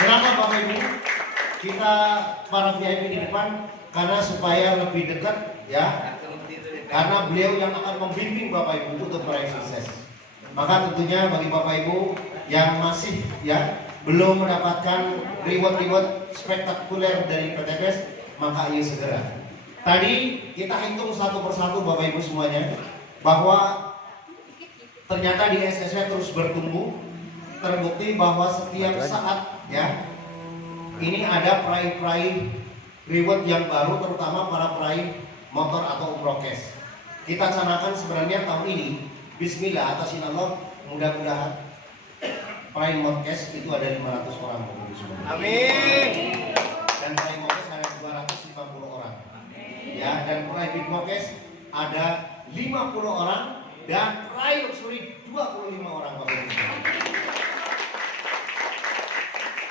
Kenapa Bapak Ibu kita para VIP di depan? Karena supaya lebih dekat ya. Karena beliau yang akan membimbing Bapak Ibu untuk meraih sukses. Maka tentunya bagi Bapak Ibu yang masih ya belum mendapatkan reward spektakuler dari PTBS, maka ayo segera. Tadi kita hitung satu persatu Bapak Ibu semuanya bahwa ternyata di SSW terus bertumbuh. Terbukti bahwa setiap saat ya ini ada peraih-peraih reward yang baru, terutama para peraih motor atau umroh cash. Kita canangkan sebenarnya tahun ini, Bismillah atas izin Allah, mudah-mudahan peraih motor cash itu ada 500 orang Bapak Ibu semua. Amin. Dan peraih motor cash ada 250 orang. Ya, dan peraih big cash ada 50 orang dan peraih luxury 25 orang Bapak Ibu semua.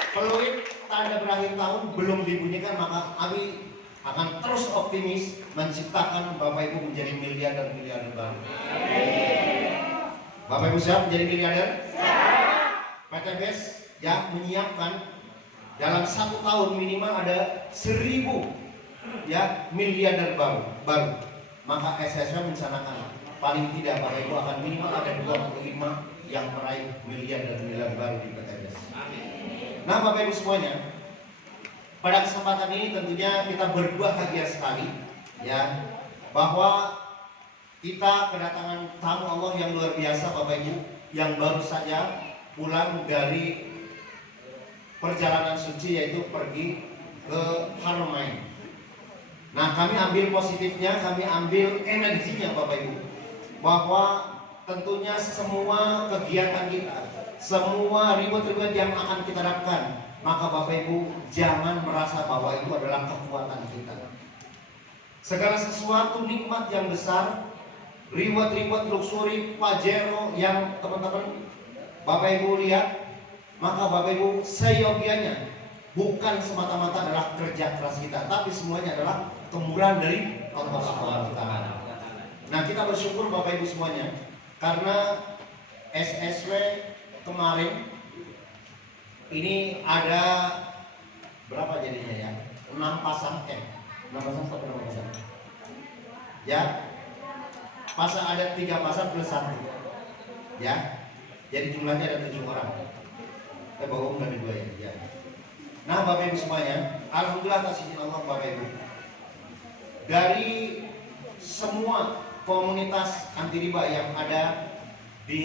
Peluit tanda berakhir tahun belum dibunyikan, maka kami akan terus optimis menciptakan Bapak Ibu menjadi miliarder baru. Bapak Ibu siap menjadi miliarder? PTBS ya menyiapkan dalam 1 tahun minimal ada 1000 ya miliarder baru. Maka SSW mencanangkan paling tidak Bapak Ibu akan minimal ada 25 yang meraih miliarder baru di PTBS. Nah Bapak Ibu semuanya, pada kesempatan ini tentunya kita berbahagia sekali ya bahwa kita kedatangan tamu Allah yang luar biasa Bapak Ibu yang baru saja pulang dari perjalanan suci, yaitu pergi ke Haramain. Nah kami ambil positifnya, kami ambil energinya Bapak Ibu, bahwa tentunya semua kegiatan kita, semua reward yang akan kita dapatkan, maka Bapak Ibu jangan merasa bahwa itu adalah kekuatan kita. Segala sesuatu nikmat yang besar, reward luxury, Pajero yang teman-teman Bapak Ibu lihat, maka Bapak Ibu seyogianya bukan semata-mata adalah kerja keras kita, tapi semuanya adalah kemurahan dari Allah Subhanahu wa Ta'ala. Nah kita bersyukur Bapak Ibu semuanya, karena SSW kemarin ini ada berapa jadinya ya? 6 pasang 6 pasang sampai berapa pasang? Ya. Pasang ada 3 pasang plus 1. Ya. Jadi jumlahnya ada 7 orang. Bawa umum dari 2 ya. Nah, Bapak Ibu semuanya, alhamdulillah atas izin Allah Bapak Ibu. Dari semua komunitas anti riba yang ada di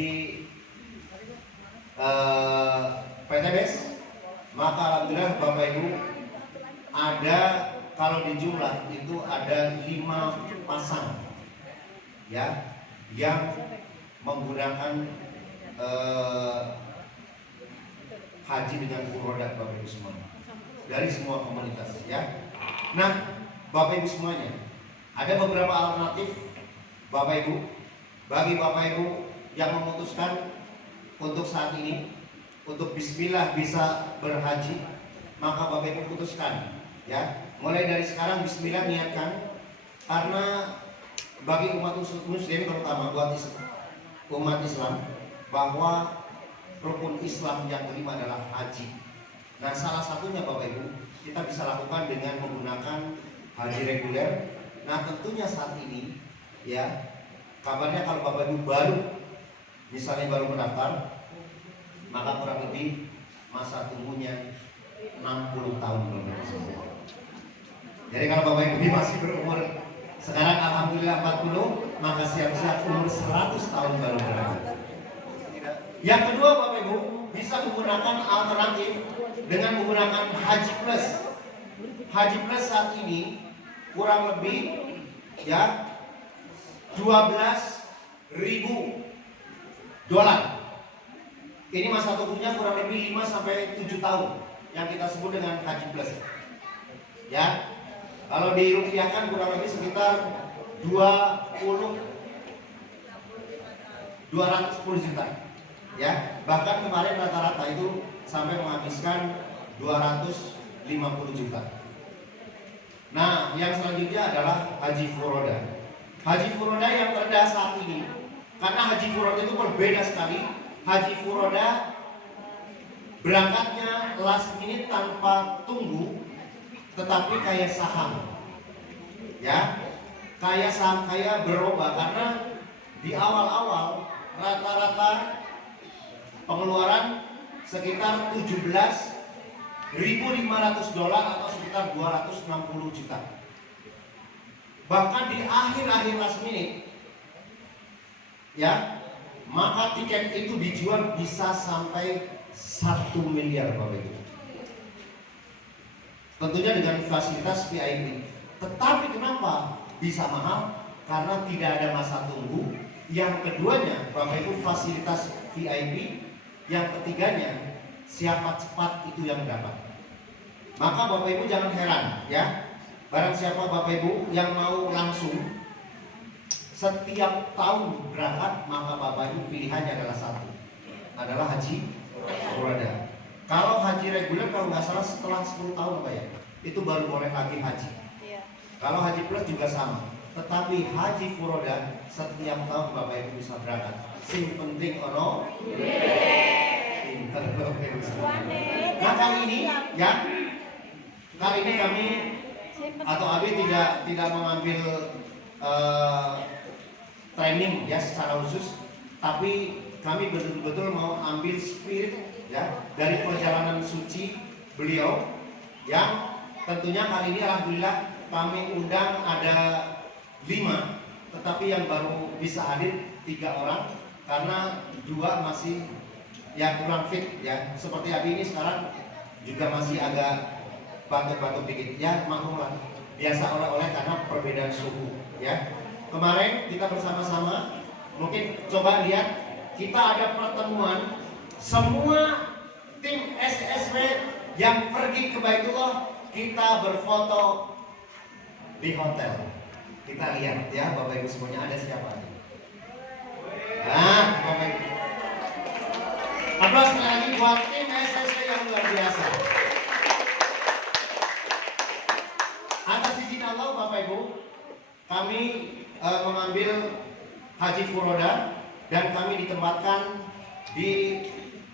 PTBS, maka alhamdulillah Bapak Ibu ada, kalau di jumlah itu ada 5 pasang ya yang menggunakan haji dengan furoda Bapak Ibu semua dari semua komunitas ya. Nah Bapak Ibu semuanya, ada beberapa alternatif Bapak Ibu bagi Bapak Ibu yang memutuskan untuk saat ini untuk bismillah bisa berhaji, maka Bapak Ibu putuskan ya, mulai dari sekarang bismillah niatkan, karena bagi umat muslim terutama buat umat Islam bahwa rukun Islam yang kelima adalah haji. Nah salah satunya Bapak Ibu kita bisa lakukan dengan menggunakan haji reguler. Nah tentunya saat ini ya, kabarnya kalau Bapak Ibu baru misalnya baru mendaftar, maka kurang lebih masa tunggunya 60 tahun Bapak Ibu. Jadi kalau Bapak Ibu masih berumur sekarang alhamdulillah 40, maka siap-siap umur 100 tahun baru berangkat. Yang kedua Bapak Ibu bisa menggunakan alternatif dengan menggunakan Haji Plus. Haji Plus saat ini kurang lebih ya $12.000. Ini masa tunggunya kurang lebih 5 sampai 7 tahun yang kita sebut dengan Haji Plus. Ya. Kalau dirupiahkan kurang lebih sekitar 210 juta. Ya, bahkan kemarin rata-rata itu sampai menghabiskan 250 juta. Nah, yang selanjutnya adalah Haji Furoda. Haji Furoda yang terendah saat ini, karena Haji Furoda itu berbeda sekali. Haji Furoda berangkatnya last minute tanpa tunggu, tetapi kayak saham, ya, kayak saham, kayak berubah karena di awal-awal rata-rata pengeluaran sekitar $17.500 atau sekitar 260 juta. Bahkan di akhir-akhir last minute, ya, maka tiket itu dijual bisa sampai 1 miliar Bapak Ibu. Tentunya dengan fasilitas VIP. Tetapi kenapa bisa mahal? Karena tidak ada masa tunggu. Yang keduanya, Bapak Ibu, fasilitas VIP. Yang ketiganya, siapa cepat itu yang dapat. Maka Bapak Ibu jangan heran, ya. Barang siapa Bapak Ibu yang mau langsung setiap tahun berangkat, maka Bapak Ibu pilihannya adalah satu, adalah haji furoda. Kalau haji reguler kalau nggak salah setelah 10 tahun Pak ya, itu baru boleh lagi haji. Kalau haji plus juga sama. Tetapi haji furoda setiap tahun Bapak Ibu bisa berangkat. Sing penting ono. Nah kali ini ya, kali ini kami atau Abi tidak mengambil training ya secara khusus, tapi kami betul-betul mau ambil spirit ya dari perjalanan suci beliau yang tentunya kali ini alhamdulillah kami undang ada 5, tetapi yang baru bisa hadir 3 orang karena 2 masih ya kurang fit ya, seperti Abi ini sekarang juga masih agak batuk-batuk dikit ya, maklumlah biasa oleh-oleh karena perbedaan suhu ya. Kemarin kita bersama-sama mungkin coba lihat, kita ada pertemuan semua tim SSW yang pergi ke Baitullah, kita berfoto di hotel. Kita lihat ya Bapak Ibu semuanya, ada siapa aja. Nah Bapak Ibu, aplaus sekali lagi buat tim SSW yang luar biasa. Atas izin Allah Bapak Ibu, kami mengambil haji furoda dan kami ditempatkan di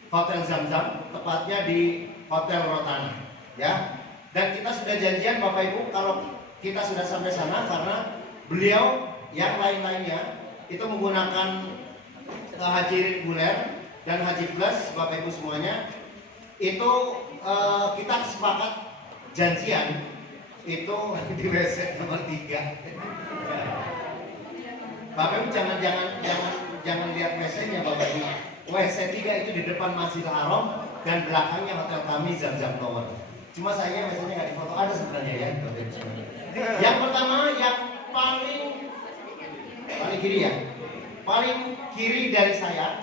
Hotel Zamzam, tepatnya di Hotel Rotana ya. Dan kita sudah janjian Bapak Ibu kalau kita sudah sampai sana, karena beliau yang lain-lainnya itu menggunakan haji reguler dan haji plus Bapak Ibu semuanya itu kita sepakat janjian itu di WC nomor 3. Bapak Ibu jangan lihat WC-nya Bapak Ibu. WC 3 itu di depan Masjidil Haram dan belakangnya hotel kami Zamzam Tower. Cuma sayangnya WC-nya nggak difoto, ada sebenarnya ya Bapak Ibu. Yang pertama yang paling kiri ya, paling kiri dari saya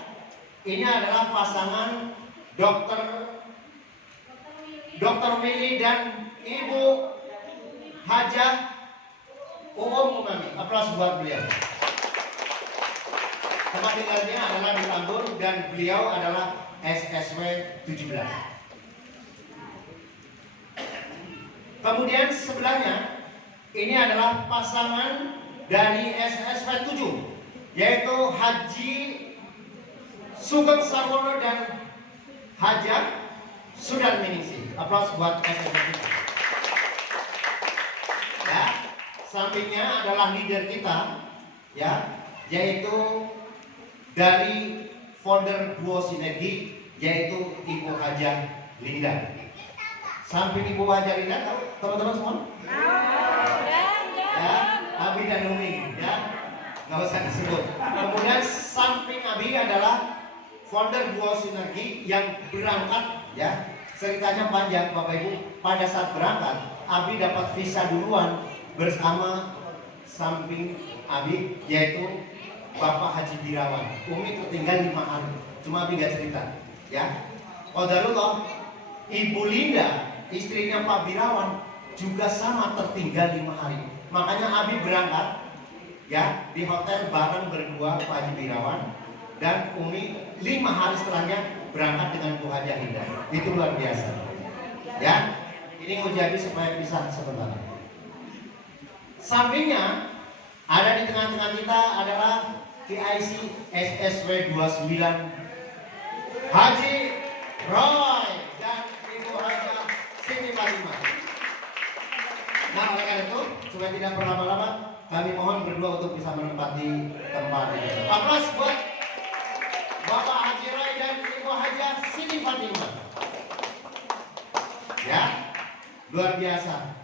ini adalah pasangan Dr. Willy dan Ibu Hajah Umami. Aplaus buat beliau. Tempat tinggalnya adalah di Tambun dan beliau adalah SSW 17. Kemudian sebelahnya ini adalah pasangan dari SSW 7, yaitu Haji Sugeng Sarwono dan Hajah Sudan Miningsi. Aplaus buat SSW 7. Ya, sampingnya adalah leader kita ya, yaitu dari founder Duo Sinergi, yaitu Ibu Hajah Linda. Samping Ibu Hajah Linda, tahu teman-teman semua? Ya, Abi dan Umi, ya, nggak usah disebut. Kemudian samping Abi adalah founder Duo Sinergi yang berangkat, ya. Ceritanya panjang Bapak Ibu. Pada saat berangkat, Abi dapat visa duluan bersama samping Abi, yaitu Bapak Haji Birawan. Umi tertinggal 5 hari, cuma Abi nggak cerita, ya. Qadarullah, Ibu Linda, istrinya Pak Birawan, juga sama tertinggal 5 hari. Makanya Abi berangkat, ya, di hotel bareng berdua Pak Haji Birawan dan Umi 5 hari setelahnya berangkat dengan Bu Hajah Linda. Itu luar biasa, ya. Ini mau jadi supaya pisah sebentar. Sampingnya ada di tengah-tengah kita adalah PIC SSW 29 Haji Roy dan Ibu Haja Siti Fatimah. Nah, oleh karena itu, supaya tidak berlama-lama, kami mohon berdua untuk bisa menempati tempat ini. Aplaus buat Bapak Haji Roy dan Ibu Haja Siti Fatimah. Ya, luar biasa.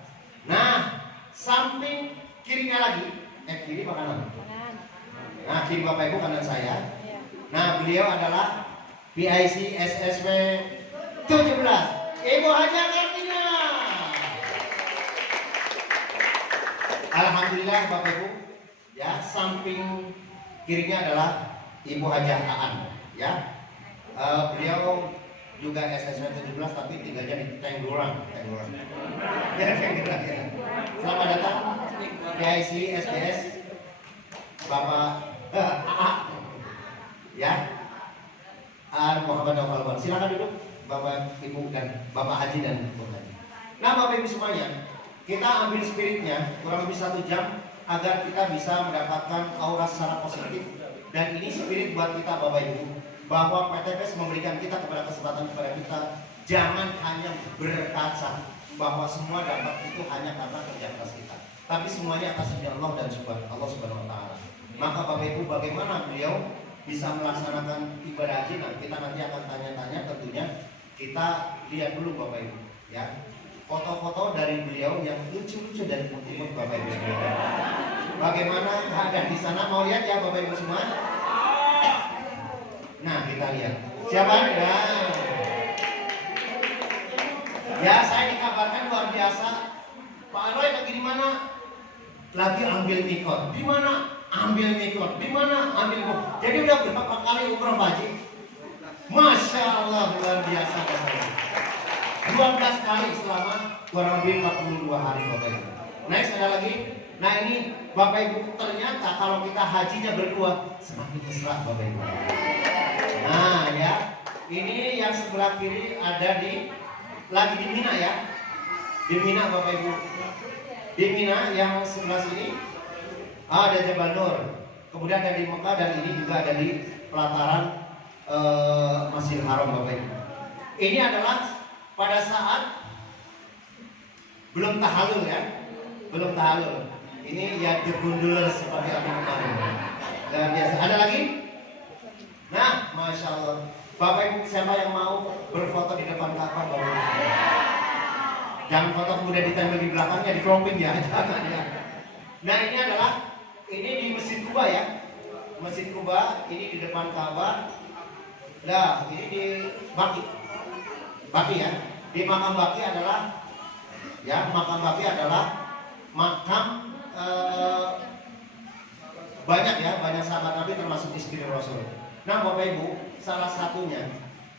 Nah, samping kirinya lagi, kiri apa kanan? Nah, kiri Bapak Ibu, kanan saya. Nah, beliau adalah PIC SSW 17, Ibu Haja Kartina. Alhamdulillah Bapak Ibu, ya, samping kirinya adalah Ibu Haja Aan, ya. Beliau juga SSW 17 tapi tinggalnya di Tenggoran. Ya, Tenggoran, ya. Selamat datang PIC SBS Bapak AA, ya. Muhammad Nawfal. Silakan duduk Bapak Ibu dan Bapak Haji dan Ibu Haji. Nah, Bapak Ibu semuanya, kita ambil spiritnya kurang lebih 1 jam agar kita bisa mendapatkan aura secara positif. Dan ini spirit buat kita Bapak Ibu, bahwa PTPS memberikan kita kepada kesempatan kepada kita jangan hanya berkaca bahwa semua dapat itu hanya karena kerja keras kita, tapi semuanya atas izin Allah dan Allah Subhanahu Wa Taala. Maka Bapak Ibu, bagaimana beliau bisa melaksanakan ibadah haji? Nah, kita nanti akan tanya-tanya, tentunya kita lihat dulu Bapak Ibu, ya, foto-foto dari beliau yang lucu-lucu dan imut-imut Bapak Ibu semua. Bagaimana keadaan di sana? Mau lihat ya Bapak Ibu semua? Nah, kita lihat. Siapa? Ya, saya dikabarkan luar biasa. Pak Roy lagi di mana? Lagi ambil mikot. Di mana? Ambil mikot. Di mana? Ambil mikot. Jadi udah berapa kali umroh Haji? Masya Allah, luar biasa Bapak Ibu. 12 kali selama kurang lebih 42 hari Bapak Ibu. Next, ada lagi. Nah, ini Bapak Ibu, ternyata kalau kita hajinya berdua semakin mesra Bapak Ibu. Nah, ya, ini yang sebelah kiri ada lagi di Mina, ya. Di Mina Bapak Ibu. Di Mina yang sebelah sini ada Jabal Nur. Kemudian ada di Mekah, dan ini juga ada di pelataran Masjidil Haram Bapak Ibu. Ini adalah pada saat belum tahalul, ya. Belum tahalul. Ini ya degundul seperti apa kemarin. Dan biasa. Ada lagi? Nah, Masya Allah. Bapak Ibu, siapa yang mau berfoto di depan Ka'bah Bapak Ibu? Jangan foto kemudian ditempel di belakangnya, di cropping ya. Jangan ya. Nah, ini di Masjid Kuba, ya. Masjid Kuba ini di depan Ka'bah. Nah, ini di Baki, ya. Di makam Baki adalah, ya, makam Baki adalah makam banyak, ya, banyak sahabat Nabi termasuk istri Rasul. Nah, Bapak Ibu, salah satunya,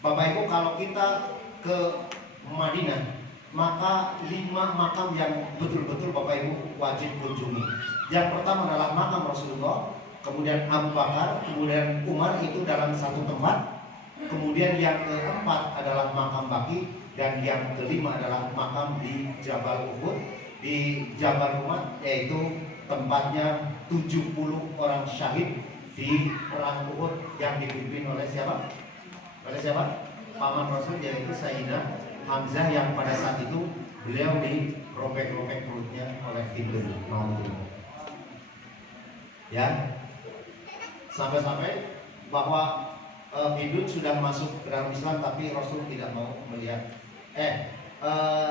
Bapak Ibu, kalau kita ke Madinah, maka 5 makam yang betul-betul Bapak Ibu wajib kunjungi. Yang pertama adalah makam Rasulullah, kemudian Abu Bakar, kemudian Umar, itu dalam satu tempat. Kemudian yang keempat adalah makam Baki, dan yang kelima adalah makam di Jabal Uhud, di Jabal Rumah, yaitu tempatnya 70 orang syahid di perang Uhud yang dipimpin oleh siapa? Oleh siapa? Paman Rasul, yaitu Sayyidina Hamzah, yang pada saat itu beliau dirobek-robek perutnya oleh Hindun. Ya, sampai-sampai bahwa Hindun sudah masuk ke dalam Islam, tapi Rasul tidak mau melihat.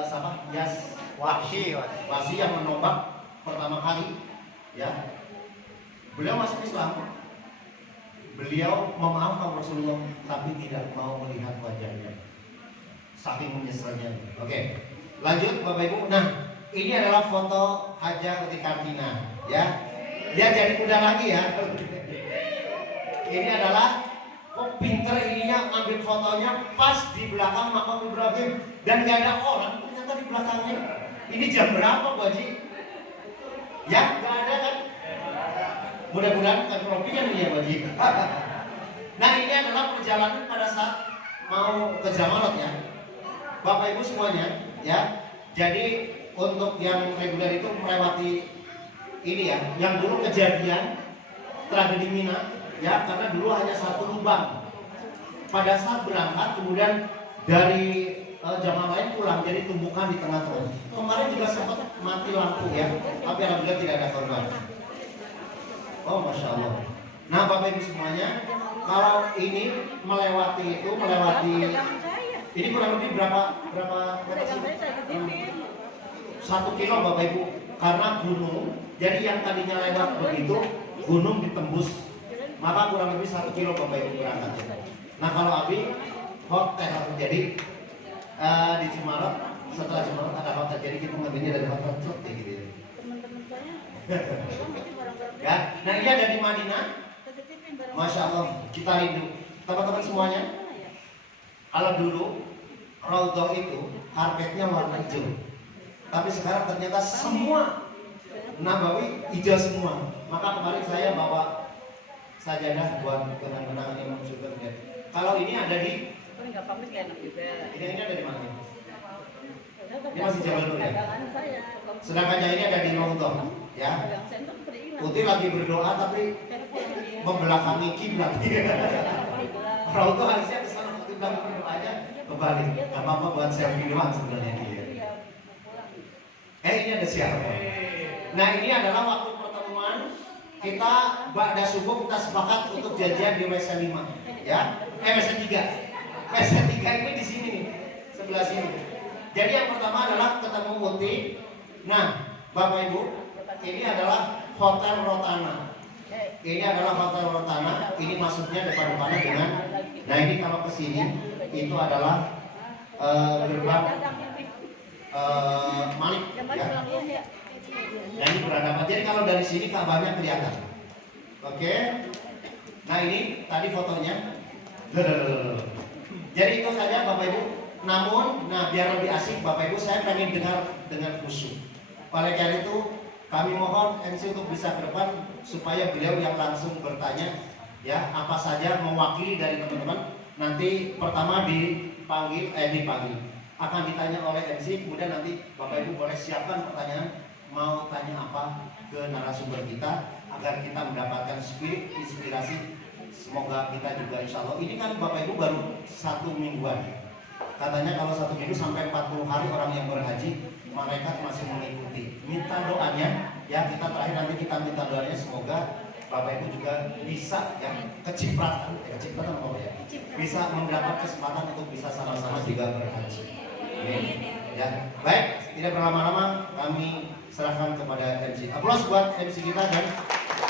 Sama Wahsy yang menombak pertama kali, ya. Beliau masuk Islam. Beliau memaafkan Rasulullah, tapi tidak mau melihat wajahnya, saking menyesalnya. Oke, lanjut Bapak Ibu. Nah, ini adalah foto Haja Kartina, ya. Dia jadi muda lagi, ya. Ini adalah pinter ininya, ambil fotonya pas di belakang makam Ibrahim, dan gak ada orang ternyata di belakangnya. Ini jam berapa Bu Haji? Ya, gak ada kan? Mudah-mudahan bukan kerompingan ini ya Bu Haji. Nah, ini adalah perjalanan pada saat mau ke Jamalot, ya Bapak Ibu semuanya, ya. Jadi untuk yang reguler itu melewati ini, ya, yang dulu kejadian tragedi Mina, ya, karena dulu hanya satu lubang. Pada saat berangkat, kemudian dari jamaah lain pulang, jadi tumbukan di tengah-tengah. Kemarin juga sempat mati lampu ya, tapi alhamdulillah tidak ada korban. Oh, masya Allah. Nah, Bapak Ibu semuanya, kalau ini melewati ini kurang lebih berapa meter sih? 1 kilo Bapak Ibu, karena gunung. Jadi yang tadinya lewat begitu, gunung ditembus, maka kurang lebih 1 kilo Bapak Ibu berangkat. Nah, kalau Abi hotel, jadi di Cimarot, setelah Cimarot ada hotel, jadi kita ngambilnya dari hotel kayak gitu. Ya, nah ini ada di Madinah. Masya Allah, kita rindu. Teman-teman semuanya, kalau dulu Raudhah itu karpetnya warna hijau, tapi sekarang ternyata semua Nabawi hijau semua. Maka kemarin saya bawa sajadah buat kenang-kenangan yang maksudnya. Kalau ini ada di ini ada di mana? Ini masih Jabal Nur ya? Sedangkan yang ini ada di Raudhah ya. Uti lagi berdoa tapi membelakangi kiblat. Raudhah harusnya ke sana, Uti bilang berdoanya kebalik. Gak apa-apa buat selfie doang sebenarnya dia. Ini ada siapa? Nah, ini adalah waktu pertemuan kita ba'da subuh, kita sepakat untuk janjian di WC 5 ya. WC 3. WC 3 ini di sini nih, sebelah sini. Jadi yang pertama adalah ketemu Uti. Nah, Bapak Ibu, ini adalah Hotel Rotana. Ini adalah Hotel Rotana. Ini masuknya depan-depannya dengan. Nah, ini kalau ke sini itu adalah gerbang Malik ya. Nah, ini berhadapan. Jadi kalau dari sini Ka'bahnya kelihatan. Oke. Nah, ini tadi fotonya. Jadi itu saja Bapak Ibu. Namun, biar lebih asik Bapak Ibu, saya pengen dengar dengan khusyuk. Oleh karena itu, kami mohon MC untuk bisa ke depan supaya beliau yang langsung bertanya ya, apa saja mewakili dari teman-teman. Nanti pertama dipanggil akan ditanya oleh MC, kemudian nanti Bapak Ibu boleh siapkan pertanyaan, mau tanya apa ke narasumber kita agar kita mendapatkan spirit inspirasi. Semoga kita juga insya Allah, ini kan Bapak Ibu baru 1 mingguan. Katanya kalau 1 minggu sampai 40 hari orang yang berhaji, mereka masih mengikuti. Minta doanya ya, kita terakhir nanti kita minta doanya semoga Bapak Ibu juga bisa ya kecipratan apa ya? Bisa mendapat kesempatan untuk bisa sama-sama juga berhaji. Ya, baik, tidak berlama-lama kami serahkan kepada MC. Aplaus buat MC kita dan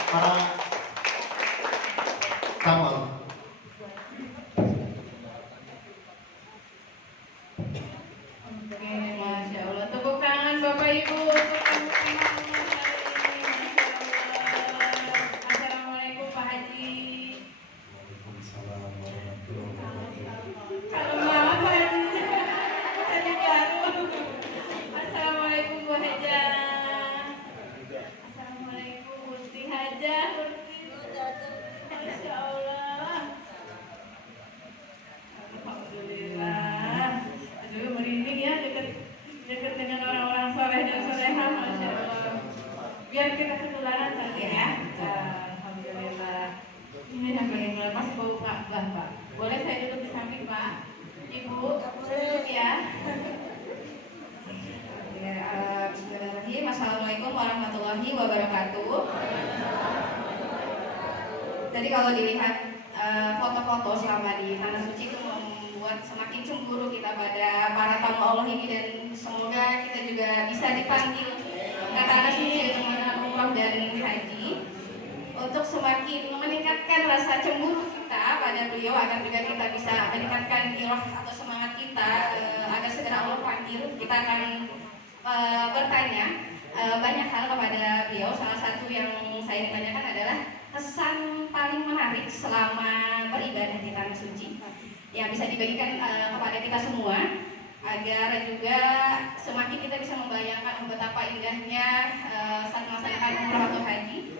para tamu. Masya Allah, tepuk tangan Bapak Ibu untuk Assalamualaikum Pak Haji. Waalaikumsalam warahmatullahi wabarakatuh. Kalau malam Pak Haji baru. Assalamualaikum Bu Haja. Assalamualaikum Murti Haja. Masya Allah. Alhamdulillah. Aduh, merinding ya dekat dengan orang-orang soleh dan solehah, Masya Allah. Biar kita ketularan tadi ya. Alhamdulillah. Ini yang paling lepas bau Ka'bah, Pak. Boleh saya duduk di samping, Pak? Ibu, duduk ya. Bismillahirrahmanirrahim. Assalamualaikum warahmatullahi wabarakatuh. Tadi kalau dilihat foto-foto selama di Tanah Suci itu membuat semakin cemburu kita pada para tamu Allah ini, dan semoga kita juga bisa dipanggil ke Tanah Suci untuk melakukan umrah dan haji untuk semakin meningkatkan rasa cemburu kita pada beliau, agar juga kita bisa meningkatkan giroh atau semangat kita agar segera Allah panggil. Kita akan bertanya banyak hal kepada beliau. Salah satu yang saya ingin tanyakan adalah kesan paling menarik selama beribadah di Tanah Suci yang bisa dibagikan kepada kita semua, agar juga semakin kita bisa membayangkan betapa indahnya saat melaksanakan umrah atau haji.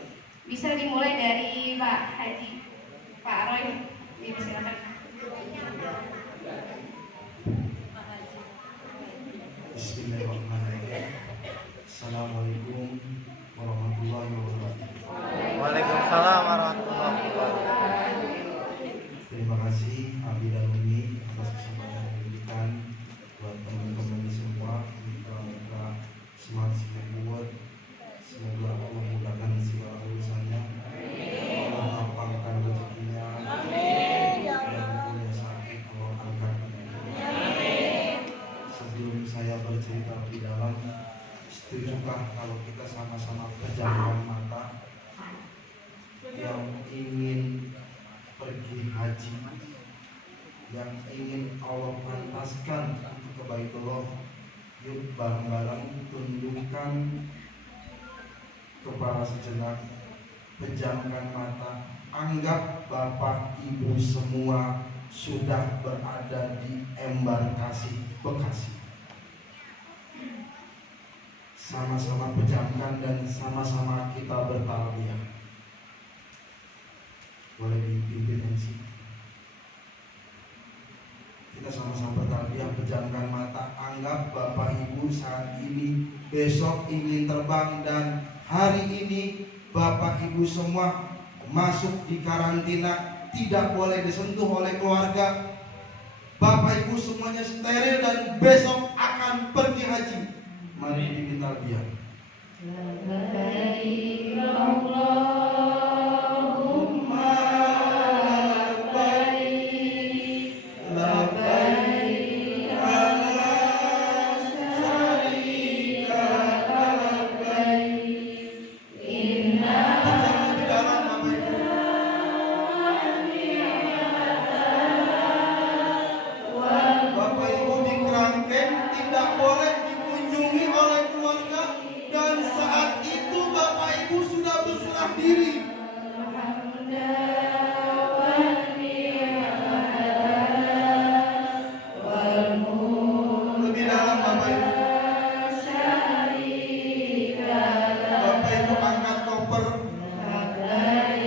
Bisa dimulai dari Pak Haji, Pak Roy, silakan. Bismillahirrahmanirrahim. Assalamualaikum warahmatullahi wabarakatuh. Waalaikumsalam warahmatullahi wabarakatuh. Terima kasih Abi dan Umi atas kesempatan yang diberikan. saya bercerita di dalam, setujukah kalau kita sama-sama pejamkan mata yang ingin pergi haji, yang ingin Allah pantaskan untuk ke Baitullah? Yuk bareng-bareng tundukkan kepala sejenak, pejamkan mata, anggap Bapak Ibu semua sudah berada di embarkasi Bekasi. Sama-sama pejamkan dan sama-sama kita bertalbiyah. Boleh dipimpin MC. Kita sama-sama bertalbiyah, pejamkan mata, anggap Bapak Ibu saat ini, besok ingin terbang, dan hari ini Bapak Ibu semua masuk di karantina, tidak boleh disentuh oleh keluarga. Bapak Ibu semuanya steril dan besok akan pergi haji. Mari dipimpin talbiyah. Labbaik Allahumma labbaik, labbaik la syarika labbaik, inna Di dalam Bapak Ibu. Bapak Ibu di kerangkeng tidak boleh dikunjungi oleh keluarga, dan saat itu Bapak Ibu sudah berserah diri. Lebih dalam Bapak Ibu. Bapak Ibu angkat koper.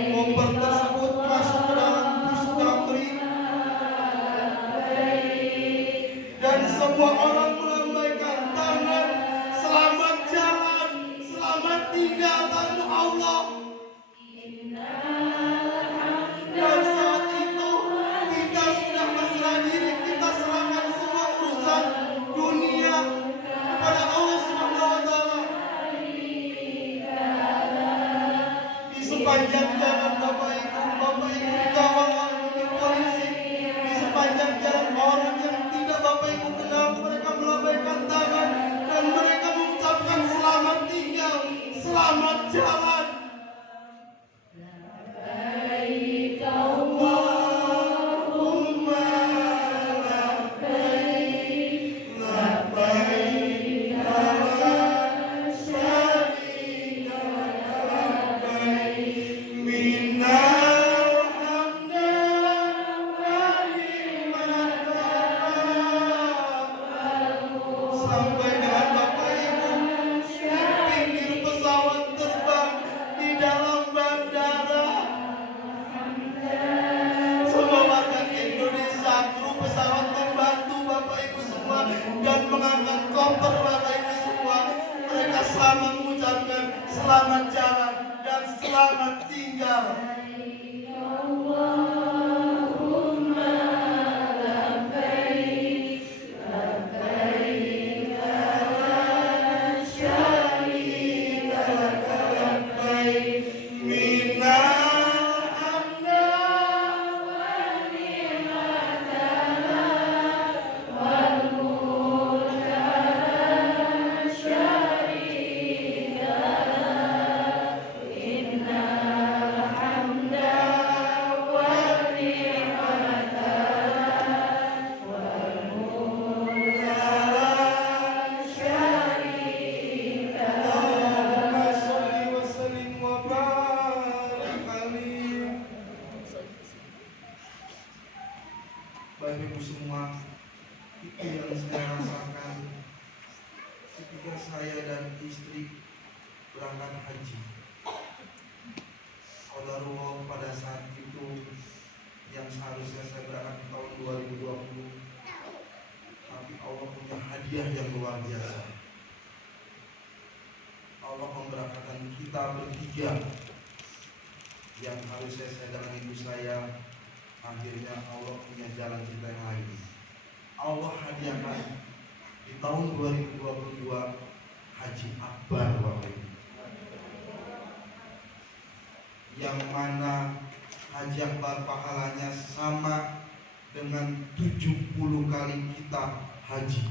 Koper tersebut masuk ke dalam bus damri, dan semua orang melambaikan tangan, selamat jalan, selamat tinggal tanpa Allah. Dan saat itu kita sudah berserah diri, kita serahkan semua urusan dunia kepada Allah Subhanahu wa Ta'ala. Di sepanjang jalan Bapak Ibu dikawal oleh mobil polisi. Di sepanjang jalan orang yang tidak Bapak Ibu kenal, mereka melambaikan tangan dan mereka mengucapkan selamat tinggal, selamat jalan. Labbaik Allahumma labbaik, labbaik la syarika labbaik, Minal hamda wa ni'mata. Sampai dengan Bapak Ibu di pinggir pesawat terbang, di dalam bandara. Semua warga Indonesia, kru pesawat membantu Bapak Ibu semua dan mengangkat koper Bapak Ibu semua. Mereka sama mengucapkan selamat jalan dan selamat tinggal. Allahumma labbaik, labbaik la syarika labbaik, Minal hamda wa ni'mata wal mulka la syarika lak, innal hamda wa ni'mata wal mulka la syarika lak. Allahumma sholli wa sallim wa barik alaihi. Bapak Ibu semua, itu yang saya rasakan ketika saya dan istri berangkat haji. Qadarullah, pada saat itu yang seharusnya saya berangkat di tahun 2020, tapi Allah punya hadiah yang luar biasa. Allah memberangkatkan kita bertiga, yang harusnya saya dengan ibu saya, akhirnya Allah punya jalan cerita yang lain. Allah hadiahkan di tahun 2022 Haji Akbar Bapak Ibu, yang mana Haji Akbar pahalanya sama dengan 70 kali kita haji.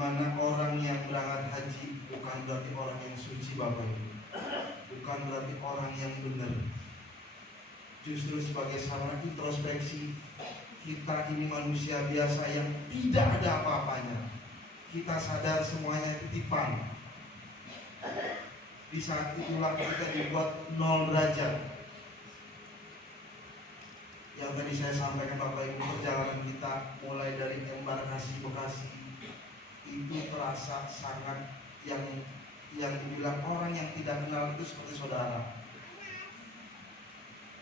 mana orang yang berangkat haji bukan berarti orang yang suci Bapak Ibu, bukan berarti orang yang benar. Justru sebagai sarana introspeksi, kita ini manusia biasa yang tidak ada apa-apanya. Kita sadar semuanya titipan. Di saat itulah kita dibuat 0 derajat. Yang tadi saya sampaikan Bapak Ibu, perjalanan kita mulai dari embarkasi Bekasi itu terasa sangat yang dibilang orang yang tidak kenal itu seperti saudara.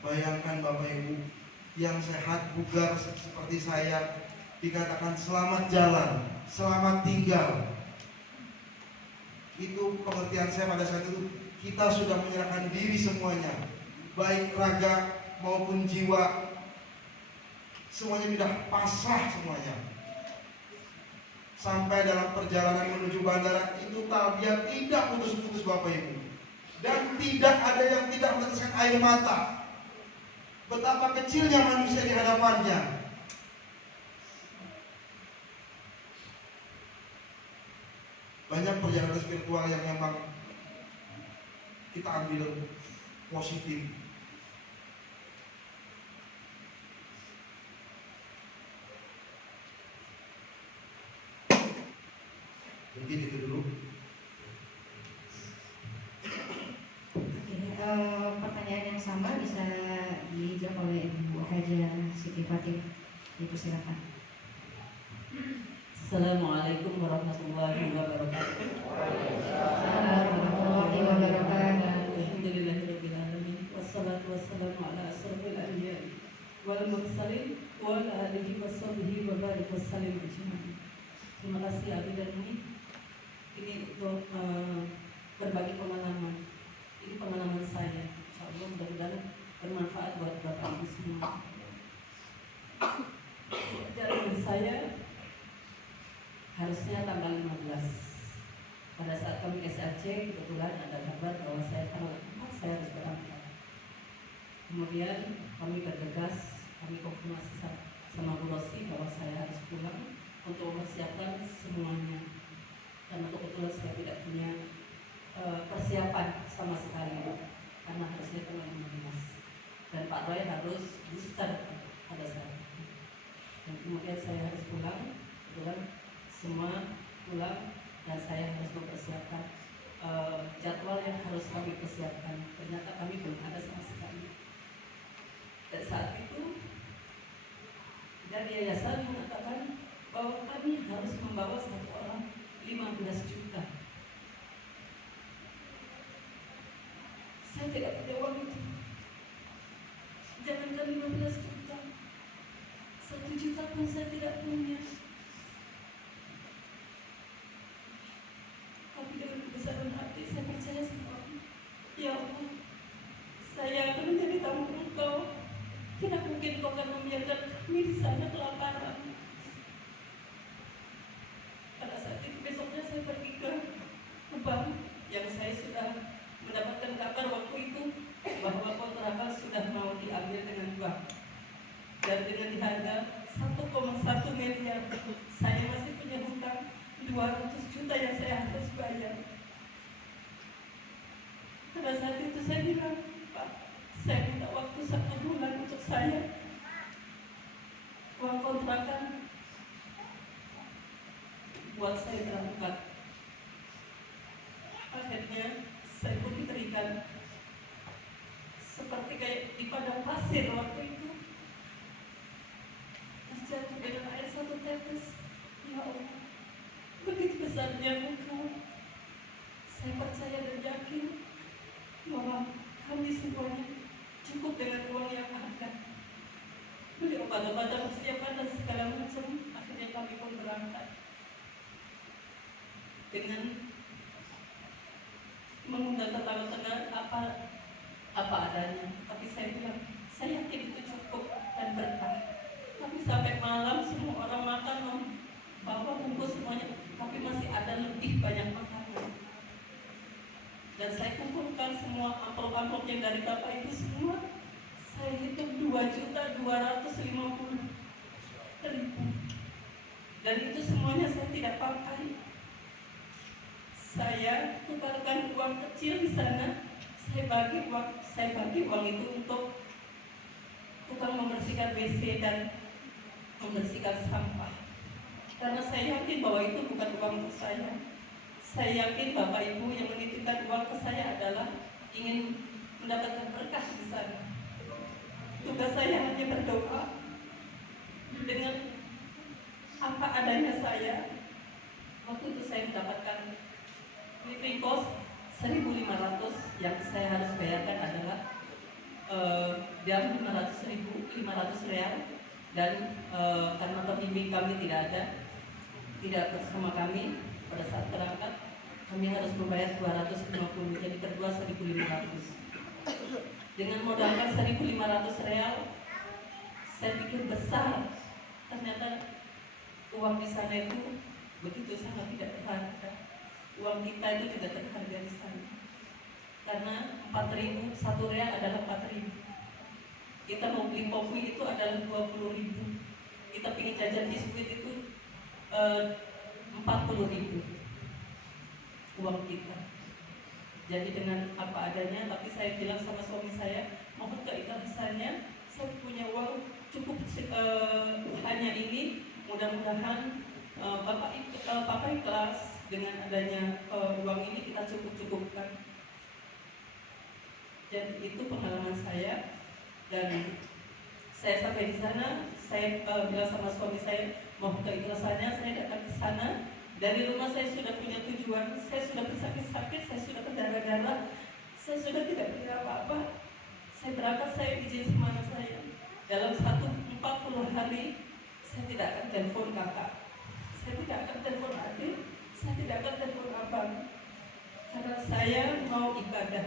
Bayangkan Bapak Ibu, yang sehat bugar seperti saya dikatakan selamat jalan, selamat tinggal. Itu pengertian saya pada saat itu, kita sudah menyerahkan diri semuanya, baik raga maupun jiwa, semuanya sudah pasrah semuanya. Sampai dalam perjalanan menuju bandara itu talbiyah tidak putus-putus Bapak Ibu, dan tidak ada yang tidak meneteskan air mata. Betapa kecilnya manusia di hadapannya. Banyak perjalanan spiritual yang memang kita ambil positif. Mungkin itu dulu. Pertanyaan yang sama bisa dijawab oleh Ibu Hajah Siti Fatih. Ibu silakan. Assalamualaikum warahmatullahi wabarakatuh. Warahmatullahi wabarakatuh. Alhamdulillahirabbil alamin. Wassalatu wassalamu ala asrofil anbiya'i wal mursalin wa ala alihi washabbihi wa barik wasallim ajmain. Terima kasih Abi dan Umi. Ini untuk berbagi pengalaman. Ini pengalaman saya. Insyaallah mudah-mudahan bermanfaat buat Bapak Ibu semua. Perjalanan saya harusnya tanggal 15. Pada saat kami SRC kebetulan ada kabar bahwa saya tanggal 4 saya harus berangkat. Kemudian kami bergegas, kami konfirmasi sama Bu Rosi bahwa saya harus pulang untuk mempersiapkan semuanya. Dan kebetulan saya tidak punya persiapan sama sekali karena harusnya tanggal 15. Dan Pak Roy harus booster pada saat itu. Dan kemudian saya harus pulang, kebetulan semua pulang dan saya harus mempersiapkan jadwal yang harus kami persiapkan. Ternyata kami belum ada sama sekali. Dan saat itu dari yayasan mengatakan bahwa kami harus membawa satu orang 15 juta. Saya tidak punya uang itu. Jangankan 15 juta, 1 juta pun saya tidak punya. Tapi dengan kebesaran hati saya percaya sama Allah. Ya Allah, saya akan menjadi tamu Engkau. Tidak mungkin Kau akan membiarkan kami di sana kelaparan. Pada saat itu besoknya saya pergi ke bank yang saya sudah mendapatkan kabar waktu itu bahwa kontrakan sudah mau diambil dengan bank dan dengan harga 1,1 miliar. Saya masih punya hutang 200 juta yang saya harus bayar. Pada saat itu saya bilang, Pak, saya minta waktu 1 bulan untuk saya uang kontrakan buat saya berangkat. Akhirnya saya pun diberikan seperti kayak di padang pasir waktu itu, terjatuh dengan air 1 tetes. Ya Allah, begitu besarnya Engkau. Saya percaya dan yakin bahwa kami semuanya cukup dengan uang yang ada. Beli obat-obatan, persiapan dan segala macam. Akhirnya kami pun berangkat dengan mengundang tetangga-tetangga apa adanya. Tapi saya bilang, saya yakin itu cukup dan berkah. Tapi sampai malam semua orang makan membawa bungkus semuanya, tapi masih ada lebih banyak makanan. Dan saya kumpulkan semua amplop-amplop yang dari Bapak Ibu semua. Saya hitung 2.250.000. Dan itu semuanya saya tidak pakai. saya tukarkan uang kecil di sana, saya bagi uang itu untuk tukang membersihkan WC dan membersihkan sampah. Karena saya yakin bahwa itu bukan uang untuk saya. Saya yakin Bapak Ibu yang menitipkan uang ke saya adalah ingin mendapatkan berkah di sana. Tugas saya hanya berdoa dengan apa adanya saya. Waktu itu saya mendapatkan living cost 1.500, yang saya harus bayarkan adalah jam 500 real, dan karena pembimbing kami tidak bersama kami pada saat berangkat, kami harus membayar 250, jadi berdua 1.500. Dengan modalkan 1.500 real, saya pikir besar, ternyata uang di sana itu begitu sangat tidak berharga. Uang kita itu tidak berharga di sana, karena 4.000, 1 real adalah 4.000. Kita mau beli kopi itu adalah 20.000. Kita ingin jajan biskuit itu 40.000 uang kita. Jadi dengan apa adanya, tapi saya bilang sama suami saya, mohon keikhlasannya, saya punya uang cukup hanya ini, mudah-mudahan Bapak ikhlas dengan adanya uang ini kita cukupkan. Jadi itu pengalaman saya, dan saya sampai di sana, saya bilang sama suami saya, mohon keikhlasannya, saya datang ke sana. Dari rumah saya sudah punya tujuan, saya sudah bersakit-sakit, saya sudah berdarah-darah, saya sudah tidak punya apa-apa. Saya berangkat, saya izin sama anak saya, dalam 40 hari saya tidak akan telepon kakak, saya tidak akan telepon adik, saya tidak akan telepon abang, karena saya mau ibadah.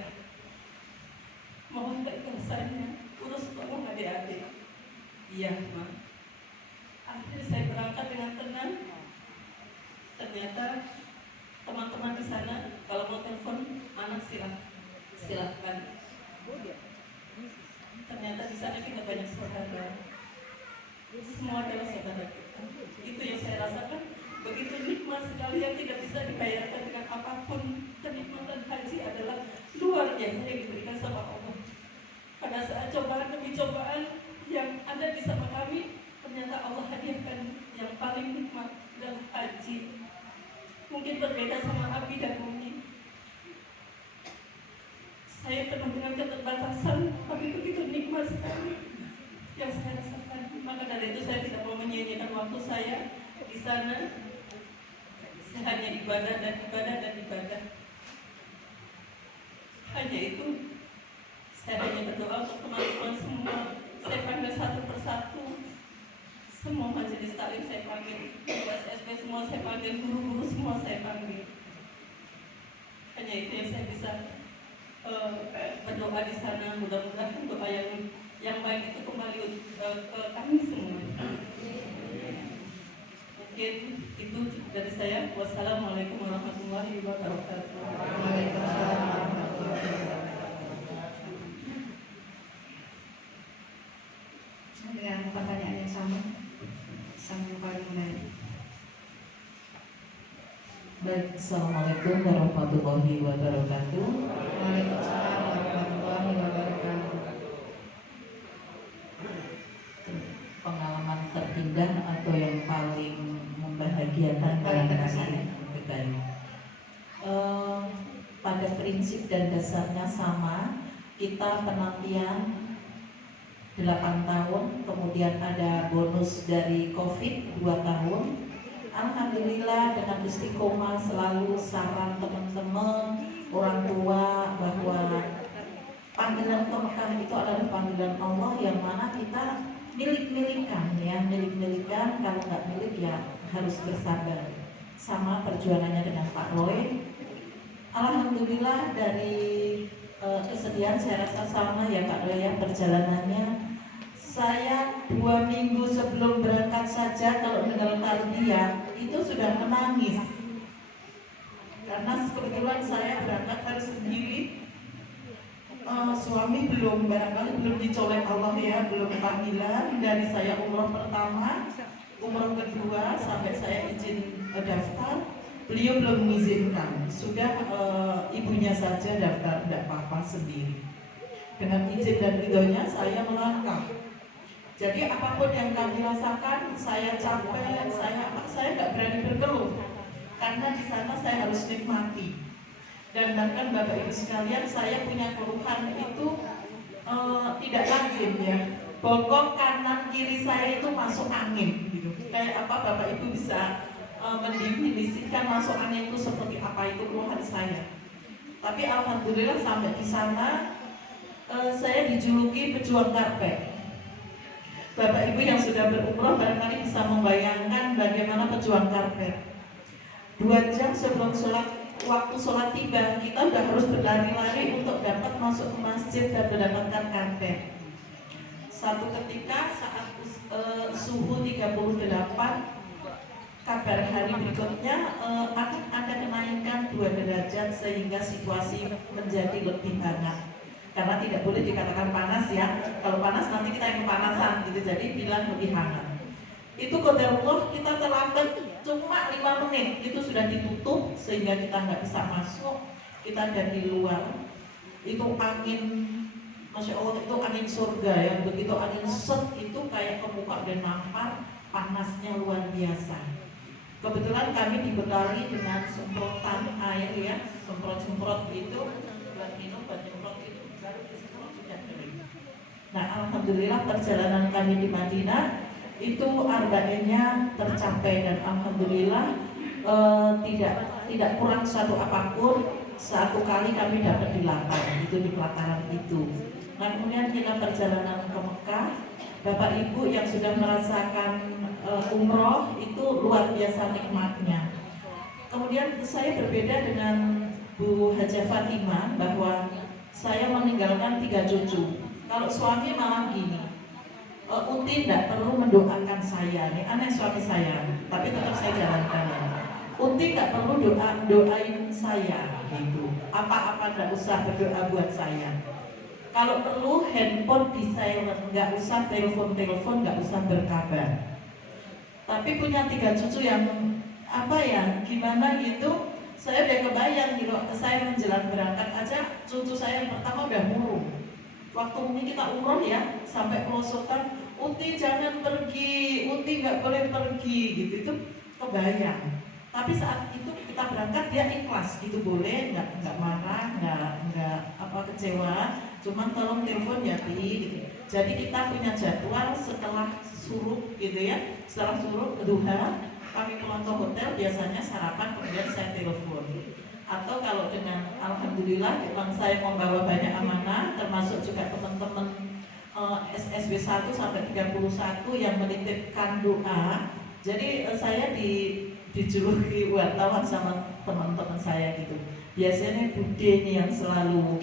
Mohon keikhlasannya, urus tolong adik-adik. Iya, Ma. Akhirnya saya berangkat dengan tenang. Ternyata teman-teman di sana kalau mau telepon anak silahkan. Ternyata di sana kita banyak saudara. Semua adalah saudara kita. Itu yang saya rasakan, begitu nikmat sekali yang tidak bisa dibayarkan dengan apapun. Kenikmatan haji adalah luar biasa yang diberikan sama Allah. Pada saat cobaan demi cobaan yang ada di sama kami, ternyata Allah hadiahkan yang paling nikmat dalam haji. Mungkin berbeda sama Abi dan Umi. Saya penuh dengan keterbatasan, tapi begitu nikmat sekali yang saya rasakan. Maka dari itu saya tidak mau menyia-nyiakan waktu saya di sana. Saya hanya ibadah dan ibadah dan ibadah. Hanya itu. Saya hanya berdoa untuk teman-teman semua. Saya panggil satu persatu. Semua majelis taklim saya panggil, SSP semua saya panggil, guru-guru semua saya panggil. Hanya itu yang saya bisa berdoa di sana. Mudah-mudahan doa yang baik itu kembali ke kami semua. Mungkin itu dari saya. Wassalamualaikum warahmatullahi wabarakatuh. Waalaikumsalam warahmatullahi wabarakatuh. Dengan pertanyaan yang sama yang paling menarik. Baik, assalamualaikum warahmatullahi wabarakatuh. Waalaikumsalam warahmatullahi wabarakatuh. Pengalaman terindah atau yang paling membahagiakan Paling dalam berkesan. hari pada prinsip dan dasarnya sama. Kita penantian 8 tahun, kemudian ada bonus dari COVID 2 tahun. Alhamdulillah dengan istiqomah selalu saran teman-teman, orang tua bahwa panggilan ke Mekah itu adalah panggilan Allah yang mana kita milik-milikan ya, milik-milikan, kalau nggak milik ya harus bersabar. Sama perjuangannya dengan Pak Roy. Alhamdulillah dari kesedihan saya rasa sama ya Pak Roy ya perjalanannya. Saya 2 minggu sebelum berangkat saja kalau mendengar tarbiyah itu sudah menangis. Karena kebetulan saya berangkat harus sendiri. Suami barangkali belum dicolek Allah ya, belum panggilan. Dari saya umroh pertama, umroh kedua sampai saya izin daftar, beliau belum mengizinkan, sudah ibunya saja daftar, tidak apa-apa sendiri. Dengan izin dan ridhonya saya melangkah. Jadi apapun yang kami rasakan, saya capek, saya nggak berani berkeluh, karena di sana saya harus nikmati. Dan bahkan Bapak Ibu sekalian, saya punya keluhan itu tidak lazim ya. Bokong kanan kiri saya itu masuk angin, gitu. Kayak apa Bapak Ibu bisa mendefinisikan masuk angin itu seperti apa, itu keluhan saya. Tapi alhamdulillah sampai di sana saya dijuluki pejuang karpet. Bapak Ibu yang sudah berumrah barangkali bisa membayangkan bagaimana pejuang karpet. 2 jam sebelum waktu sholat tiba, kita udah harus berlari-lari untuk dapat masuk ke masjid dan mendapatkan karpet. Satu ketika saat suhu 38, kabar hari berikutnya akan ada kenaikan 2 derajat sehingga situasi menjadi lebih hangat. Karena tidak boleh dikatakan panas ya. Kalau panas nanti kita yang kepanasan gitu. Jadi bilang lebih hangat. Itu qadarullah, kita terlambat cuma 5 menit itu sudah ditutup sehingga kita nggak bisa masuk. Kita ada di luar. Itu angin, masya Allah, itu angin surga ya. Begitu angin set itu kayak ke muka dan nampar, panasnya luar biasa. Kebetulan kami dibekali dengan semprotan air ya, semprot-semprot itu buat minum, buat nyemprot itu. Nah, alhamdulillah perjalanan kami di Madinah itu arba'innya tercapai dan alhamdulillah tidak kurang satu apapun. Satu kali kami dapat di 8 itu di pelataran itu. Nah, kemudian kita perjalanan ke Mekah. Bapak Ibu yang sudah merasakan umroh itu luar biasa nikmatnya. Kemudian saya berbeda dengan Bu Hajah Fatimah bahwa saya meninggalkan 3 cucu. Kalau suami malah gini, Uti tidak perlu mendoakan saya, nih aneh suami saya, tapi tetap saya jalankan. Uti nggak perlu doain saya, gitu. Apa-apa nggak usah berdoa buat saya. Kalau perlu handphone di silent, nggak usah telepon, nggak usah berkabar. Tapi punya 3 cucu yang apa ya, gimana gitu. Saya udah kebayang gitu, saya menjelang berangkat aja, cucu saya yang pertama udah murung. Waktu ini kita umroh ya, sampai pelosokan, Uti jangan pergi, Uti nggak boleh pergi, gitu itu kebayang. Tapi saat itu kita berangkat dia ikhlas, gitu boleh, nggak marah, nggak apa kecewa, cuman tolong telepon ya Ti, gitu. Jadi kita punya jadwal setelah suruh, gitu ya, setelah suruh duha, kami pulang ke hotel biasanya sarapan kemudian saya telepon. Atau kalau dengan alhamdulillah memang saya membawa banyak amanah termasuk juga teman-teman SSB 1 sampai 31 yang menitipkan doa. Jadi saya dijuluki wartawan sama teman-teman saya gitu. Biasanya Bude ini yang selalu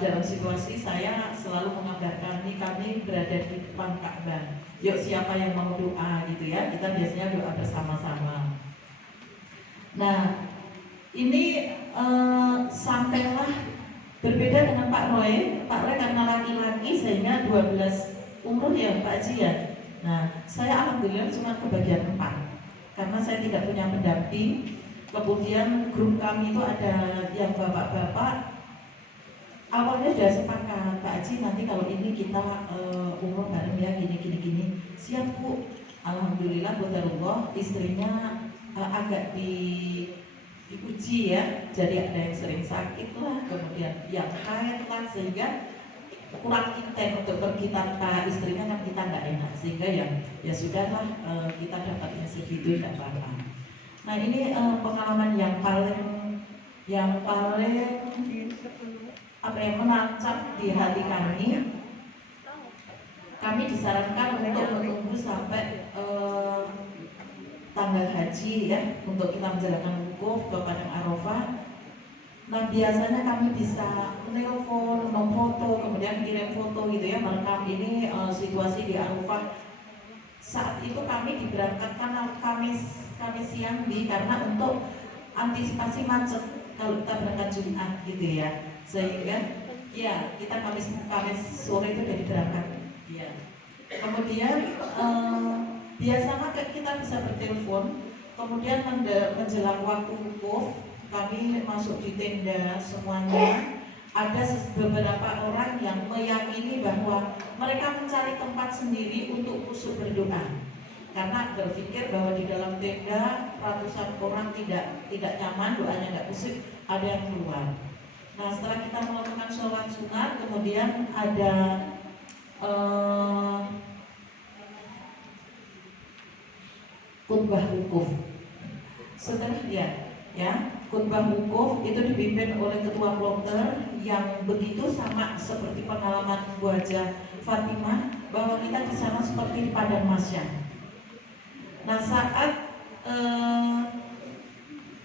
dalam situasi saya selalu mengabarkan nih kami berada di depan Ka'bah. Yuk siapa yang mau doa gitu ya. Kita biasanya doa bersama-sama. Nah, ini sampailah berbeda dengan Pak Roy. Pak Roy karena laki-laki sehingga 12 umroh ya Pak Haji ya. Nah, saya alhamdulillah cuma kebagian 4 karena saya tidak punya pendamping. Kemudian grup kami itu ada yang bapak-bapak. Awalnya sudah sepakat Pak Haji nanti kalau ini kita umroh bareng ya gini. Siap Bu. Alhamdulillah qadarullah istrinya agak diuji ya, jadi ada yang sering sakit lah, kemudian yang haid lah, sehingga kurang intent untuk pergi tanpa istrinya kan kita nggak enak, sehingga ya sudahlah kita dapatnya segitu tidak apa-apa. Nah ini pengalaman yang paling apa yang menancap di hati kami. Kami disarankan untuk menunggu sampai tanggal haji ya untuk kita menjalankan wukuf ke Padang Arafah. Nah biasanya kami bisa menelpon, memfoto, kemudian kirim foto gitu ya, merekam ini situasi di Arafah. Saat itu kami diberangkatkan Kamis siang karena untuk antisipasi macet kalau kita berangkat Jumat gitu ya, sehingga ya kita Kamis sore itu udah berangkat ya. Kemudian biasanya kita bisa bertelepon kemudian menjelang waktu wukuf kami masuk di tenda semuanya. Ada beberapa orang yang meyakini bahwa mereka mencari tempat sendiri untuk khusyuk berdoa karena berpikir bahwa di dalam tenda ratusan orang tidak nyaman, doanya nggak khusyuk, ada yang keluar. Nah, setelah kita melakukan sholat sunat, kemudian ada khutbah wukuf. Setelah khutbah wukuf itu dipimpin oleh ketua kloter yang begitu sama seperti pengalaman Bu Haja Fatimah, bahwa kita di sana seperti di padang mahsyar. Nah, saat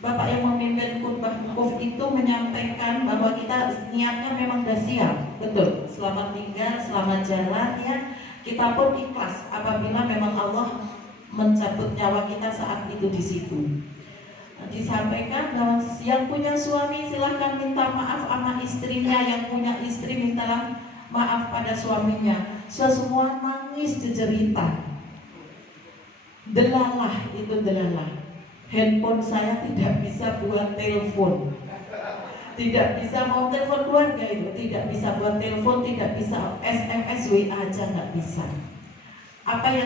Bapak yang memimpin khutbah wukuf itu menyampaikan bahwa kita niatnya memang sudah siap, betul. Selamat tinggal, selamat jalan ya. Kita pun ikhlas apabila memang Allah mencabut nyawa kita saat itu di situ. Disampaikan bahwa yang punya suami silahkan minta maaf sama istrinya, yang punya istri mintalah maaf pada suaminya. Semua nangis jejerita. Delalah itu delalah. Handphone saya tidak bisa buat telepon, tidak bisa mau telepon keluarga itu, tidak bisa buat telepon, tidak bisa SMS, WA aja nggak bisa. Apa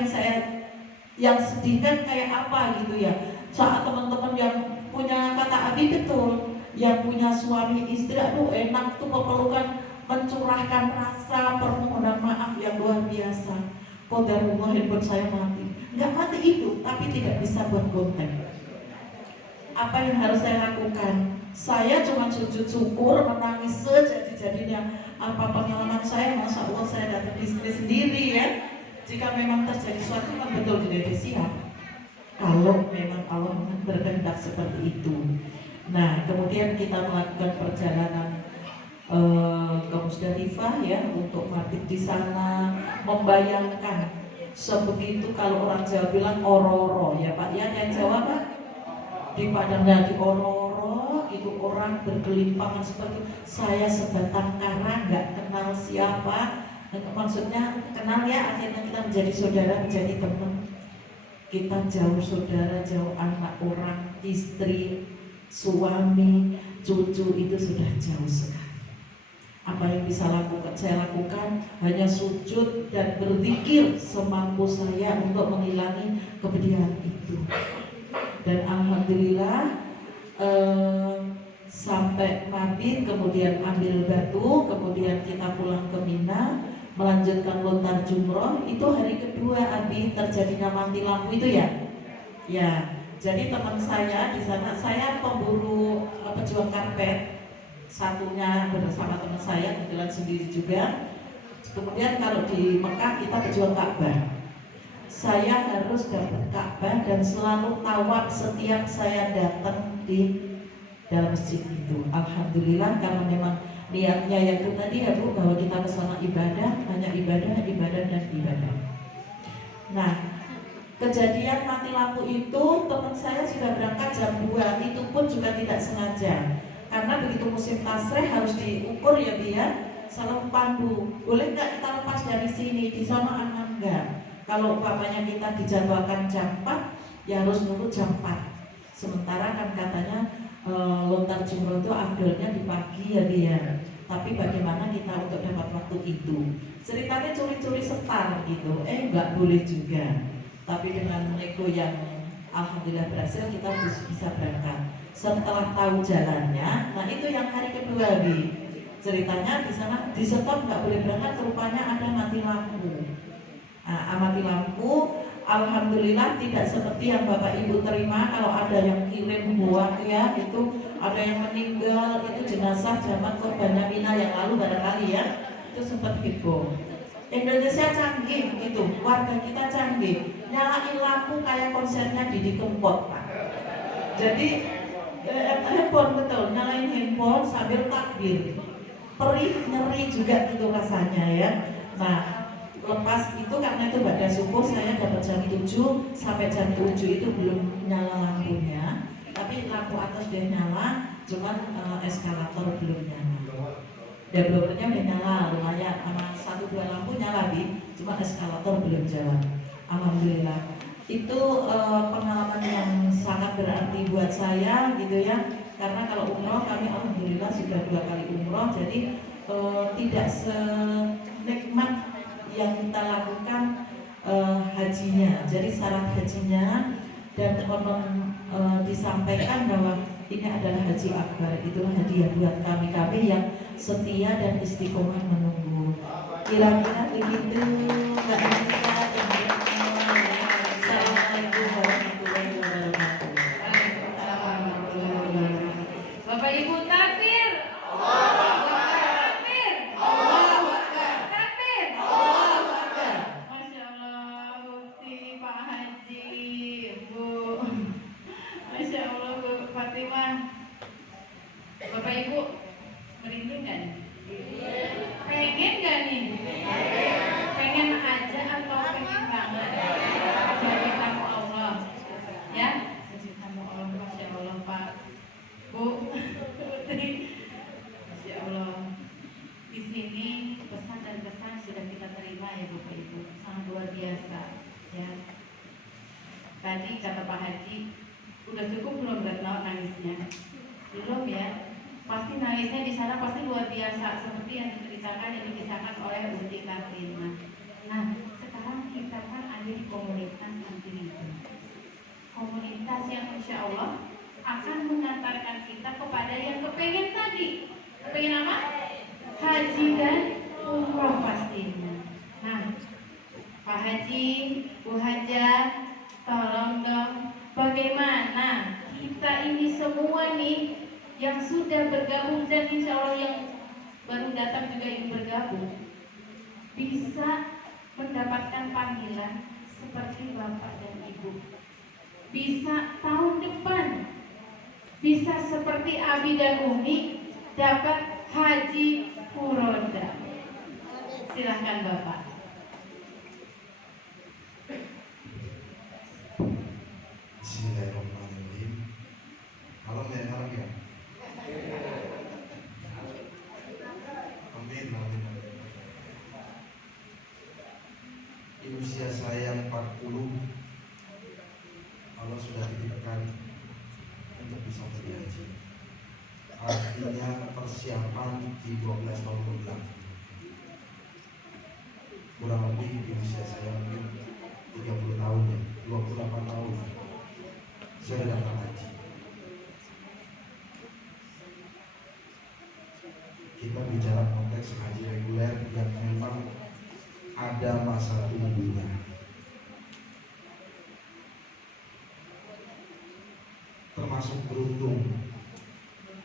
yang sedihkan kayak apa gitu ya? Saat teman-teman yang punya kata Abi betul, yang punya suami istri, aduh enak tuh pepelukan, mencurahkan rasa permohonan maaf yang luar biasa. Qadarullah, handphone saya mati, nggak mati hidup, tapi tidak bisa buat kontak. Apa yang harus saya lakukan? Saya cuma sujud syukur, menangis sejadi-jadinya. Apa pengalaman saya, masya Allah saya datang istri sendiri ya. Jika memang terjadi suatu kan betul tidak siap. Kalau memang Allah berkehendak seperti itu. Nah, kemudian kita melakukan perjalanan ke Musdalifah ya, untuk mabit di sana, membayangkan sebegitu, kalau orang Jawa bilang ororo ya Pak ya, yang Jawa Pak, di padangnya di ororo itu orang bergelimpangan seperti saya sebatang kara, nggak kenal siapa. Maksudnya kenal ya, akhirnya kita menjadi saudara, menjadi teman. Kita jauh saudara, jauh anak orang, istri, suami, cucu, itu sudah jauh sekali. Apa yang bisa saya lakukan hanya sujud dan berzikir semampu saya untuk menghilangi kepedihan itu. Dan alhamdulillah sampai mabit, kemudian ambil batu, kemudian kita pulang ke Mina, melanjutkan lontar jumroh. Itu hari kedua Abi terjadinya mati lampu itu ya. Ya, jadi teman saya di sana, saya pemburu pejuang karpet, satunya bersama teman saya, kebetulan sendiri juga. Kemudian kalau di Mekah kita pejuang Ka'bah. Saya harus dapat Ka'bah dan selalu tawaf setiap saya datang di dalam masjid itu. Alhamdulillah, karena memang niatnya yang itu tadi ya Bu, bahwa kita ke sana ibadah, hanya ibadah, ibadah dan ibadah. Nah, kejadian mati lampu itu teman saya sudah berangkat jam 2, itu pun juga tidak sengaja. Karena begitu musim tasreh harus diukur ya Bi ya, selalu pandu. Boleh nggak kita lepas dari sini, di sana aman nggak? Kalau umpamanya kita dijadwalkan jam 4, ya harus nunggu jam 4. Sementara kan katanya lontar jumroh itu afdolnya di pagi ya dia. Tapi bagaimana kita untuk dapat waktu itu? Ceritanya curi-curi setar gitu, nggak boleh juga. Tapi dengan nego yang alhamdulillah berhasil, kita bisa berangkat. Setelah tahu jalannya, nah itu yang hari kedua Bi. Ceritanya di sana di stop nggak boleh berangkat, rupanya ada mati lampu. Nah, mati lampu, alhamdulillah tidak seperti yang Bapak Ibu terima. Kalau ada yang kirim buah ya, itu ada yang meninggal, itu jenazah zaman korban Mina yang lalu barangkali ya, itu sempat heboh. Indonesia canggih itu, warga kita canggih, nyalain lampu kayak konsernya Didi Kempot Pak. Jadi handphone, betul, nyalain handphone sambil takbir, perih nyeri juga itu rasanya ya. Nah, lepas itu karena itu pada subuh saya dapat jam 7 sampai jam 7 itu belum nyala lampunya, tapi lampu atas sudah nyala, cuman eskalator belum nyala. Developernya udah nyala, lumayan, sama 1-2 lampu nyala Bi, cuma eskalator belum jalan. Alhamdulillah. itu pengalaman yang sangat berarti buat saya gitu ya, karena kalau umroh kami alhamdulillah sudah 2 kali umroh, jadi tidak senikmat yang kita lakukan hajinya. Jadi syarat hajinya dan konon disampaikan bahwa ini adalah haji akbar, itulah hadiah buat kami yang setia dan istiqomah menunggu. Kira-kira begitu Mbak Anissa. Assalamualaikum warahmatullahi wabarakatuh. Waalaikumsalam warahmatullahi wabarakatuh. Bapak Ibu takbir. Takbir. Takbir. Masya Allah, bukti Pak Haji, Bu. Masya Allah, Bu Fatimah. Bapak Ibu merinding kan? Pengen gak nih? Pengen aja atau pengen banget? Jadi tamu Allah, ya? Jadi tamu Allah, Masya Allah Pak, Bu, Putri, Masya Allah. Di sini pesan dan kesan sudah kita terima ya Bapak Ibu, sangat luar biasa, ya. Tadi kata Pak Haji, udah cukup belum Retno nangisnya? Belum ya? Pasti nangisnya di sana pasti luar biasa seperti yang diceritakan yang dikisahkan oleh Uti Kartina. Nah, sekarang kita kan ada di komunitas santri itu. Komunitas yang insya Allah akan mengantarkan kita kepada yang kepengen tadi. Kepengen apa? Haji dan umroh pastinya. Nah, Pak Haji, Bu Haja, tolong dong, bagaimana kita ini semua nih yang sudah bergabung dan insya Allah yang baru datang juga ingin bergabung bisa mendapatkan panggilan seperti Bapak dan Ibu, bisa tahun depan bisa seperti Abi dan Umi dapat haji furoda. Silahkan Bapak. Bismillahirrahmanirrahim. Halo ya. Amin, amin, amin. Di usia saya yang 40, Allah sudah titipkan untuk bisa pergi haji. Artinya persiapan di 12 tahun belakang. Kurang lebih di usia saya mungkin 30 tahun ya, 28 tahun saya sudah daftar haji. Kita bicara konteks haji reguler yang memang ada masa tunggunya. Termasuk beruntung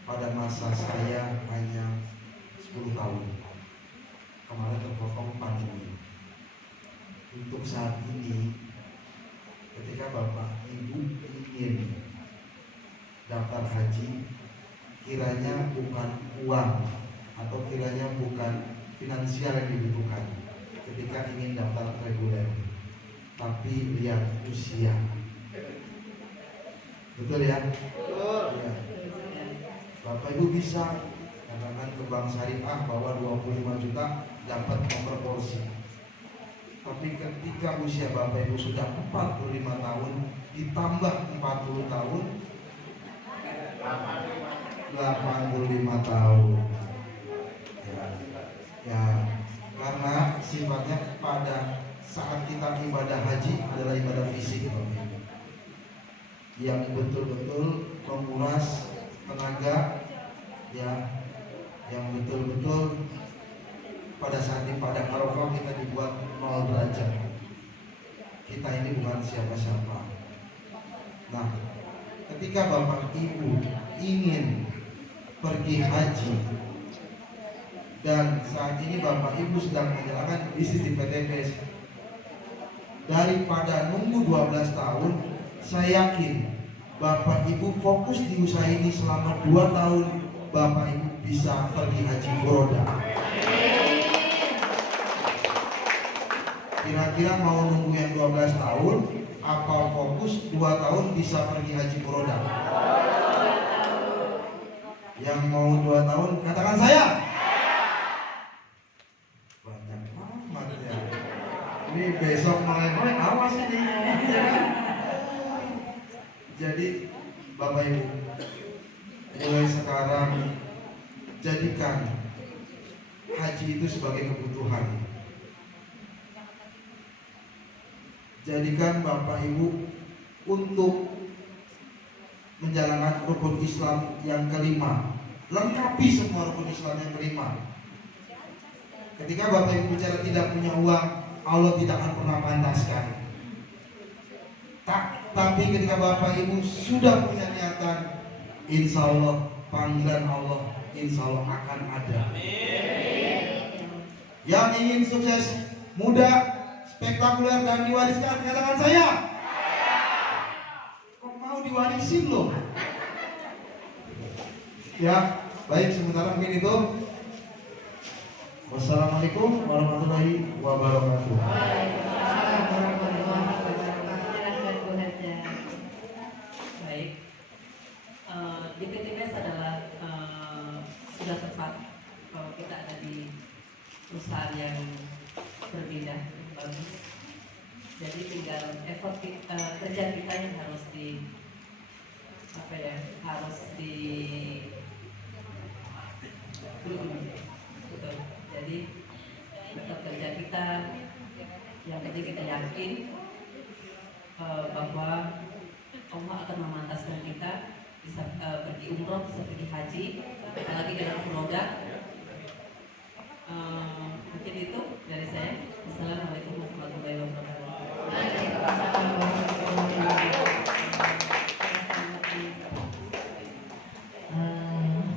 pada masa saya hanya 10 tahun. Kemarin terpotong pandemi. Untuk saat ini, ketika Bapak Ibu ingin daftar haji, kiranya bukan uang atau kiranya bukan finansial yang dibutuhkan ketika ingin daftar reguler, tapi lihat usia. Betul ya? Betul. Ya. Bapak Ibu bisa katakan ke bank syariah bahwa 25 juta dapat nomor polisi. Tapi ketika usia Bapak Ibu sudah 45 tahun ditambah 40 tahun 85 tahun. Ya, karena sifatnya pada saat kita ibadah haji adalah ibadah fisik, yang betul-betul menguras tenaga, ya, yang betul-betul pada saat di padang Arafah kita dibuat 0 derajat. Kita ini bukan siapa-siapa. Nah, ketika Bapak Ibu ingin pergi haji dan saat ini Bapak Ibu sedang menjalankan bisnis di PTPS, daripada nunggu 12 tahun, saya yakin Bapak Ibu fokus di usaha ini selama 2 tahun, Bapak Ibu bisa pergi haji furoda. Kira-kira mau nunggu yang 12 tahun apa fokus 2 tahun bisa pergi haji furoda? Yang mau 2 tahun katakan saya. Banyak amat ya. Ini besok mulai awas ini. Jadi Bapak Ibu, mulai sekarang jadikan haji itu sebagai kebutuhan. Jadikan Bapak Ibu untuk menjalankan rukun Islam yang kelima. Lengkapi semua rukun Islam yang kelima. Ketika Bapak Ibu bicara tidak punya uang, Allah tidak akan pernah pantaskan. Tapi ketika Bapak Ibu sudah punya niatan, insya Allah panggilan Allah insya Allah akan ada. Yang ingin sukses, muda, spektakuler dan diwariskan, katakan saya. Kok mau diwarisin loh? Ya, baik, sementara mungkin itu. Wassalamualaikum warahmatullahi wabarakatuh. Baik, DPTPS adalah sudah tepat kalau kita ada di perusahaan yang berbeda, bagus. Jadi tinggal effort kerja kita yang harus betul. Jadi tetap kerja kita yang penting kita yakin bahwa Allah akan memantaskan kita bisa pergi umroh, bisa pergi haji, apalagi dalam semoga. Mungkin itu dari saya. Assalamualaikum warahmatullahi wabarakatuh.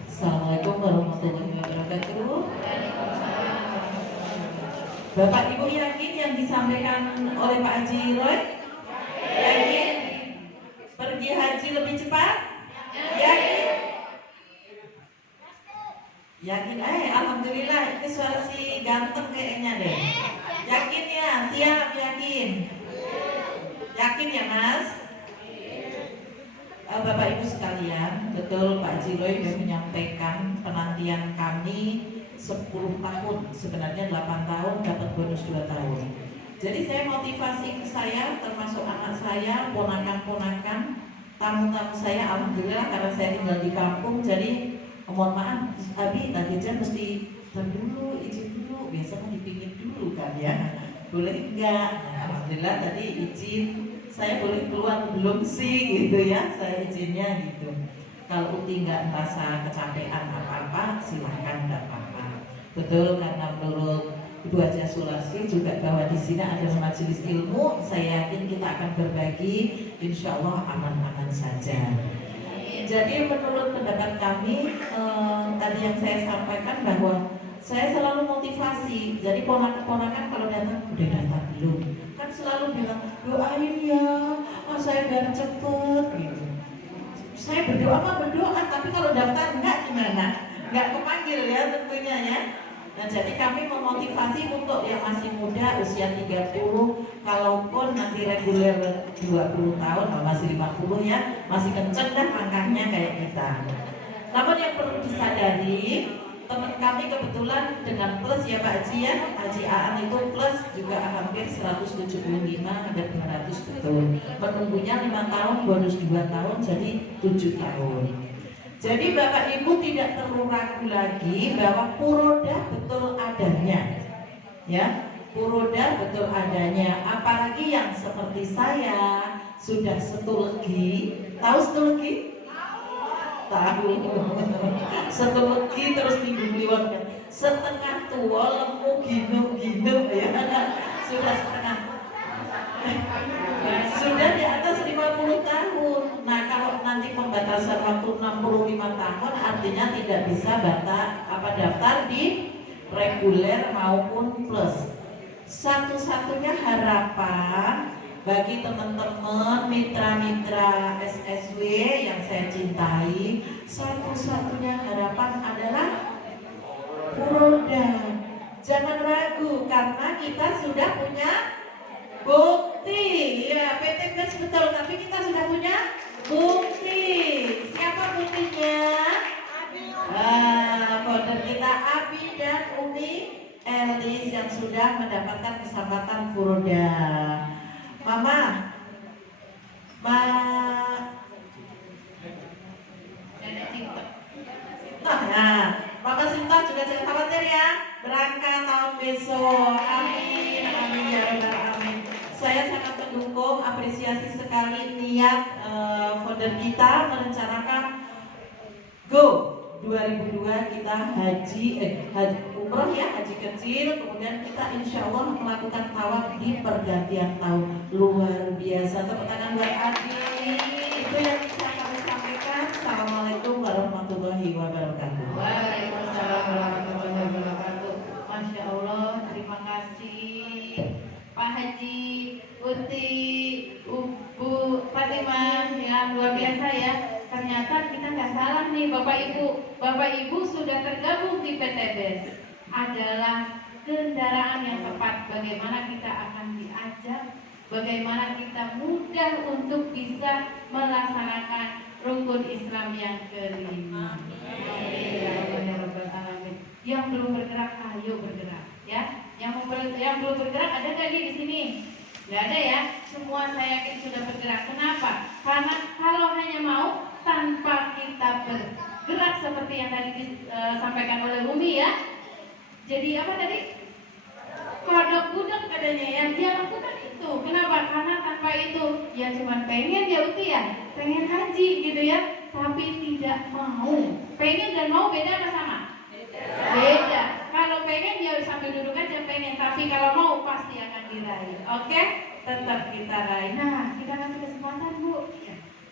Assalamualaikum warahmatullahi wabarakatuh. Bapak Ibu yakin yang disampaikan oleh Pak Haji Roy? Yakin? Pergi haji lebih cepat? Yakin? Yakin? Alhamdulillah, ini suara si ganteng kayaknya deh. Yakin ya? Siap, yakin? Yakin ya Mas? Bapak Ibu sekalian, betul Pak Haji Roy sudah menyampaikan penantian kami 10 tahun, sebenarnya 8 tahun dapat bonus 2 tahun. Jadi saya motivasi saya termasuk anak saya, ponakan-ponakan, tamu-tamu saya, alhamdulillah karena saya tinggal di kampung, jadi mohon maaf, Abi tadi mesti dulu, izin dulu, biasanya dipingin dulu kan ya, boleh enggak? Nah, alhamdulillah tadi izin, saya boleh keluar belum sih gitu ya, saya izinnya gitu. Kalau Uti nggak merasa kecapean apa-apa, silahkan nggak apa-apa. Betul, karena menurut Ibu Haja Sulasi juga bahwa di sini ada majelis ilmu, saya yakin kita akan berbagi, insya Allah aman-aman saja. Jadi menurut pendapat kami, tadi yang saya sampaikan bahwa saya selalu motivasi. Jadi ponakan-ponakan kalau datang, udah daftar belum? Kan selalu bilang, doain ya, saya biar cepet gitu. Saya berdoa, tapi kalau daftar enggak gimana? Enggak kepanggil ya tentunya ya. Nah jadi kami memotivasi untuk yang masih muda usia 30, kalaupun nanti reguler 20 tahun, masih 50 ya, masih kenceng dah langkahnya kayak kita. Namun yang perlu disadari, teman kami kebetulan dengan plus ya Pak Haji ya, Haji Aan itu plus juga hampir 175 ada 200 betul. Menunggunya 5 tahun, bonus 2 tahun, jadi 7 tahun. Jadi Bapak Ibu tidak perlu ragu lagi bahwa Puroda betul adanya, ya Puroda betul adanya. Apalagi yang seperti saya sudah setulegi, tahu setulegi? Tahu. Setulegi terus minggu kliwon kan. Setengah tua lemu gino ya, sudah setengah. Sudah di atas 50 tahun. Nah kalau nanti pembatasan waktu 65 tahun artinya tidak bisa daftar di reguler maupun plus. Satu-satunya harapan bagi teman-teman mitra-mitra SSW yang saya cintai, satu-satunya harapan adalah Puroda. Jangan ragu karena kita sudah punya bukti, ya PTPS betul, tapi kita sudah punya bukti. Siapa buktinya? Founder kita Abi dan Umi Elis yang sudah mendapatkan kesempatan Puroda. Mama, sudah jangan khawatir ya, berangkat tahun besok. Amin, amin ya rabbal alamin. Saya sangat mendukung, apresiasi sekali niat founder kita merencanakan go 2002 kita haji umroh ya, haji kecil, kemudian kita insya Allah melakukan tawaf di pergantian tahun. Luar biasa, tepuk tangan buat Adi. Itu yang bisa kami sampaikan. Assalamualaikum warahmatullahi wabarakatuh. Waalaikumsalam warahmatullahi wabarakatuh. Masya Allah, terima kasih Pak Haji, Uti, Bu Fatimah, yang luar biasa ya. Ternyata kita nggak salah nih Bapak Ibu sudah tergabung di PT BES adalah kendaraan yang tepat. Bagaimana kita akan diajak, bagaimana kita mudah untuk bisa melaksanakan rukun Islam yang kelima. Amin. Yang belum bergerak, ayo bergerak ya. Yang belum bergerak ada nggak di sini? Nggak ada ya. Semua saya yakin sudah bergerak. Kenapa? Karena kalau hanya mau tanpa kita bergerak seperti yang tadi disampaikan oleh Umi ya. Jadi apa tadi? Kodok budak katanya ya. Dia lakukan itu. Kenapa? Karena tanpa itu ya cuma pengen ya Uti ya, pengen haji gitu ya, tapi tidak mau. Pengen dan mau beda apa sama? Beda. Kalau pengen dia sambil duduk aja pengen, tapi kalau mau pasti akan diraih. Oke? Tetap kita raih. Nah, kita kasih kesempatan Bu.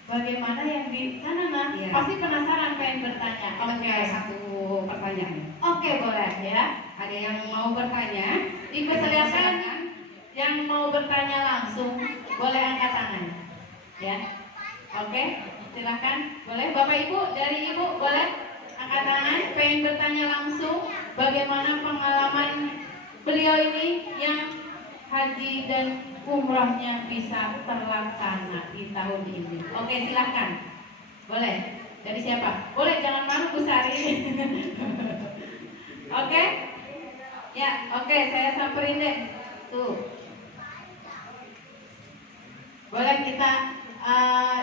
Bagaimana yang di sana nah? Ya. Pasti penasaran pengen bertanya. Oke, satu pertanyaan. Oke, boleh ya. Ada yang mau bertanya? Dipersilakan yang mau bertanya langsung boleh angkat tangan. Ya. Oke, silakan. Boleh Bapak Ibu, dari Ibu boleh angkat tangan pengen bertanya langsung bagaimana pengalaman beliau ini yang haji dan umrohnya bisa terlaksana di tahun ini. Oke, silahkan. Boleh. Dari siapa? Boleh, jangan malu Bu Sari. Oke? Ya, oke, saya samperin deh. Tuh. Boleh kita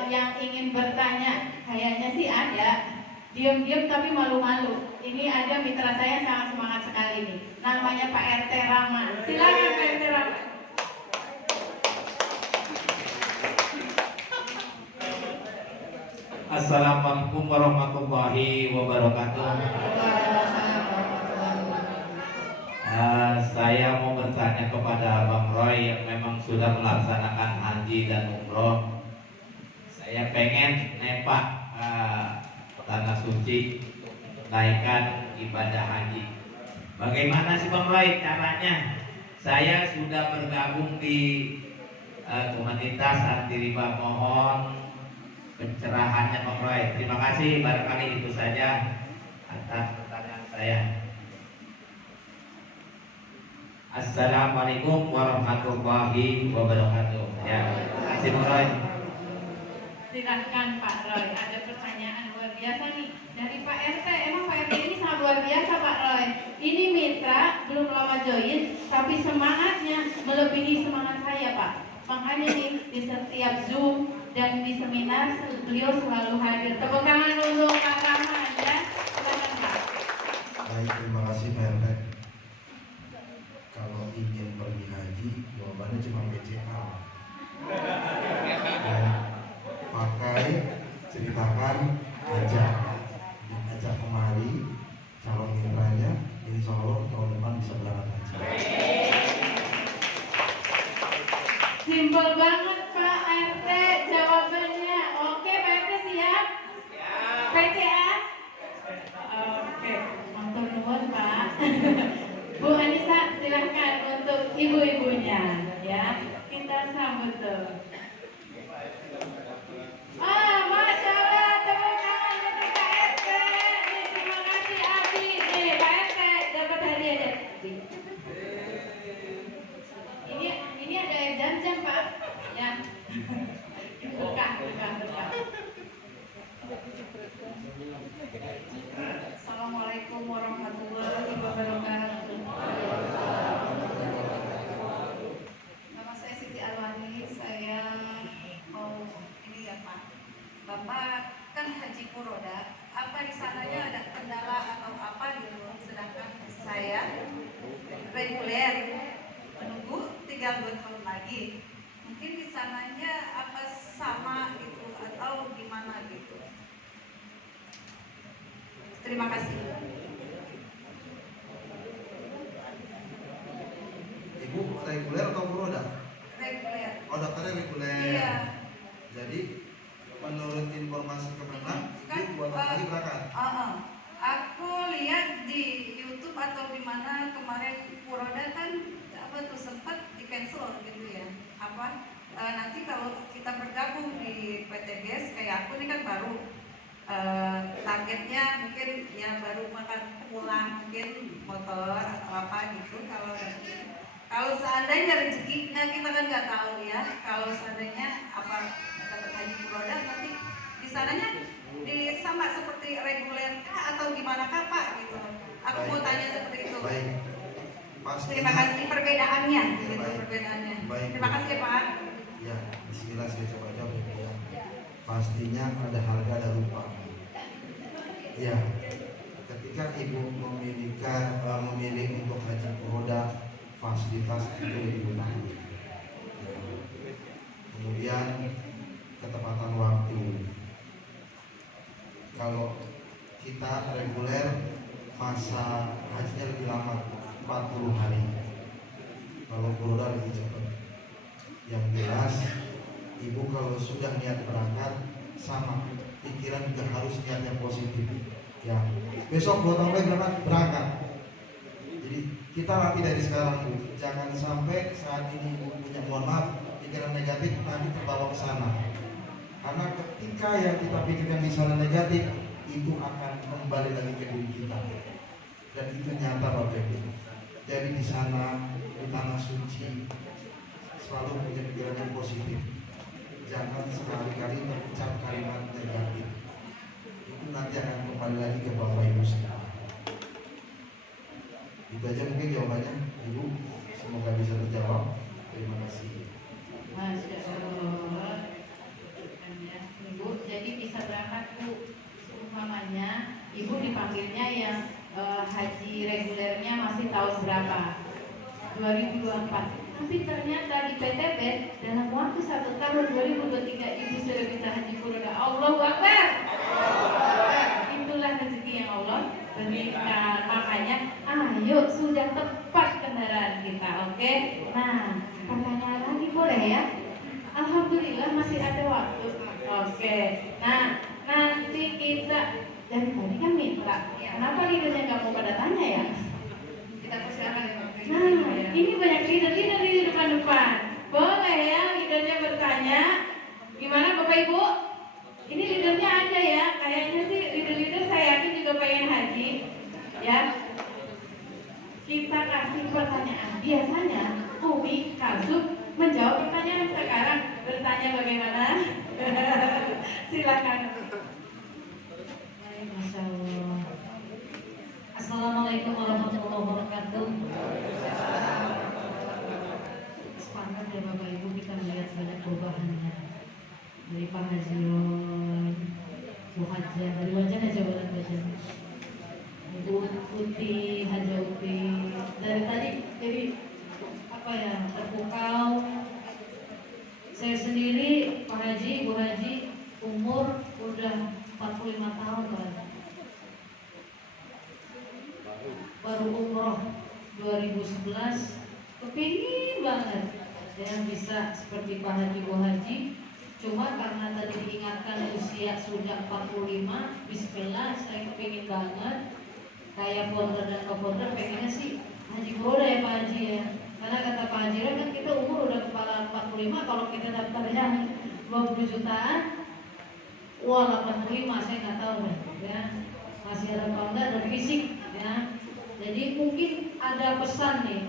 yang ingin bertanya, kayaknya sih ada. Diam-diam tapi malu-malu. Ini ada mitra saya yang sangat semangat sekali nih. Namanya Pak RT Rama. Silakan Pak RT Rama. Assalamualaikum warahmatullahi wabarakatuh. Saya mau bertanya kepada Bang Roy yang memang sudah melaksanakan haji dan umroh. Saya pengen nepak tanah suci naikkan ibadah haji. Bagaimana sih Bang Roy caranya? Saya sudah bergabung di komunitas anti riba, mohon pencerahannya Bang Roy. Terima kasih, barangkali itu saja atas pertanyaan saya. Assalamualaikum warahmatullahi wabarakatuh. Ya, terima kasih Bang Roy. Silahkan Pak Roy, ada pertanyaan luar biasa nih dari Pak RT. Emang Pak RT ini sangat luar biasa Pak Roy. Ini mitra belum lama join, tapi semangatnya melebihi semangat saya Pak. Makanya nih di setiap Zoom dan di seminar beliau selalu hadir. Tepuk tangan untuk Pak Rahman ya. Silakan Pak. Baik, terima kasih Pak RT. Kalau ingin pergi haji, jawabannya cuma BCA. Pakai, ceritakan, ajak kemari calon mitranya, insya Allah tahun depan bisa berangkat haji. Simpel banget Pak RT jawabannya. Oke Pak RT siap? PCA? Oke, matur nuwun Pak. Bu Anissa silahkan untuk ibu-ibunya ya. Kita sambut tuh. Masya Allah, tepuk tangan untuk Pak RT. Terima kasih Abi. Pak RT dapat hadiah dari ini ada air jam-jam Pak. Ya. Buka. Assalamualaikum warahmatullahi wabarakatuh. Nama saya Siti Alwani. Saya mau ini ya Pak. Bapak kan haji furoda. apa di sananya ada kendala atau apa gitu. Sedangkan saya reguler menunggu 3 tahun lagi. Mungkin di sananya apa sama gitu atau gimana gitu. Terima kasih. Ibu reguler atau buroda? Reguler. Oh, daftarnya reguler. Iya. Jadi menurut informasi Kemenang, Kan, Ibu 2 tahun lagi berangkat. Aku lihat di YouTube atau di mana kemarin Puroda kan apa tuh sempat di cancel gitu ya. Nanti kalau kita bergabung di PTBS kayak aku ini kan baru targetnya mungkin ya baru makan pulang mungkin motor atau apa gitu. Kalau seandainya rezekinya kita kan nggak tahu ya. Kalau seandainya apa dapat haji Puroda nanti di sananya sama seperti reguler kah atau gimana kah Pak gitu. Aku mau tanya seperti itu. Baik. Pastinya, Terima kasih perbedaannya ya, gitu baik. perbedaannya. Baik. Terima kasih Pak. Ya, bismillah saya coba jawab ya. Pastinya ada harga ada rupa. Ya, ketika ibu memilih untuk haji Puroda, fasilitas itu digunakan. Kemudian ketepatan waktu. Kalau kita reguler masa hajinya lebih lama 40 hari. Kalau Puroda lebih cepat. Yang jelas ibu kalau sudah niat berangkat sama pikiran juga harus niatnya positif. Ya, besok 2 tahun lagi berangkat. Jadi kita latih dari sekarang Bu. Jangan sampai saat ini ibu punya mohon maaf pikiran negatif nanti terbawa ke sana. Karena ketika yang kita pikirkan di sana negatif itu akan kembali lagi ke diri kita. Dan itu nyata Bapak Ibu. Jadi di sana di tanah suci selalu punya pikiran yang positif. Jangan sekali-kali mengucap kalimat negatif. Itu nanti akan kembali lagi ke Bapak Ibu semua. Itu aja mungkin jawabannya Ibu. Semoga bisa terjawab. Terima kasih. Masya Allah. Ibu jadi bisa berangkat Bu. Umpamanya Ibu dipanggilnya yang haji regulernya masih tahun berapa? 2024. Tapi ternyata di PTB dalam waktu 1 tahun 2023 Ibu sudah bisa haji Puroda. Allahu Akbar. Itulah rezeki yang Allah berikan. Makanya ayo sudah tepat kendaraan kita. Oke. Nah, pertanyaan lagi boleh ya? Alhamdulillah masih ada waktu. Oke. Nah, nanti kita dari tadi kan mitra. Kenapa leadernya nggak mau pada tanya ya? Kita persilakan ya Pak. Nah, ini banyak leader di depan-depan. Boleh ya leadernya bertanya. Gimana Bapak Ibu? Ini leadernya ada ya. Kayaknya sih leader-leader saya yakin juga pengen haji. Ya. Kita kasih pertanyaan. Biasanya Umi Kalsum menjawab pertanyaan sekarang. Bertanya bagaimana? Silakan. Masya Allah. Assalamualaikum warahmatullahi wabarakatuh. Sepakat ya Bapak Ibu, kita melihat banyak perubahannya dari Pak Hajion, Bu Haja, dari wajah aja wajah Bu Uti, Haja Uti, dari tadi jadi apa ya terpukau. Saya sendiri Pak Haji, Bu Haji umur udah 45 tahun Pak Haji. Baru umroh 2011, kepingin banget yang bisa seperti Pak Haji Bu Haji. Cuma karena tadi diingatkan usia sudah 45, bismillah saya kepingin banget. Kayak founder dan co-founder pengennya sih Haji Puroda ya Pak Haji ya. Karena kata Pak Haji kan kita umur udah kepala 45, kalau kita daftar yang 20 jutaan, wah 85 saya nggak tahu ya. Masih ada founder dan fisik ya. Jadi mungkin ada pesan nih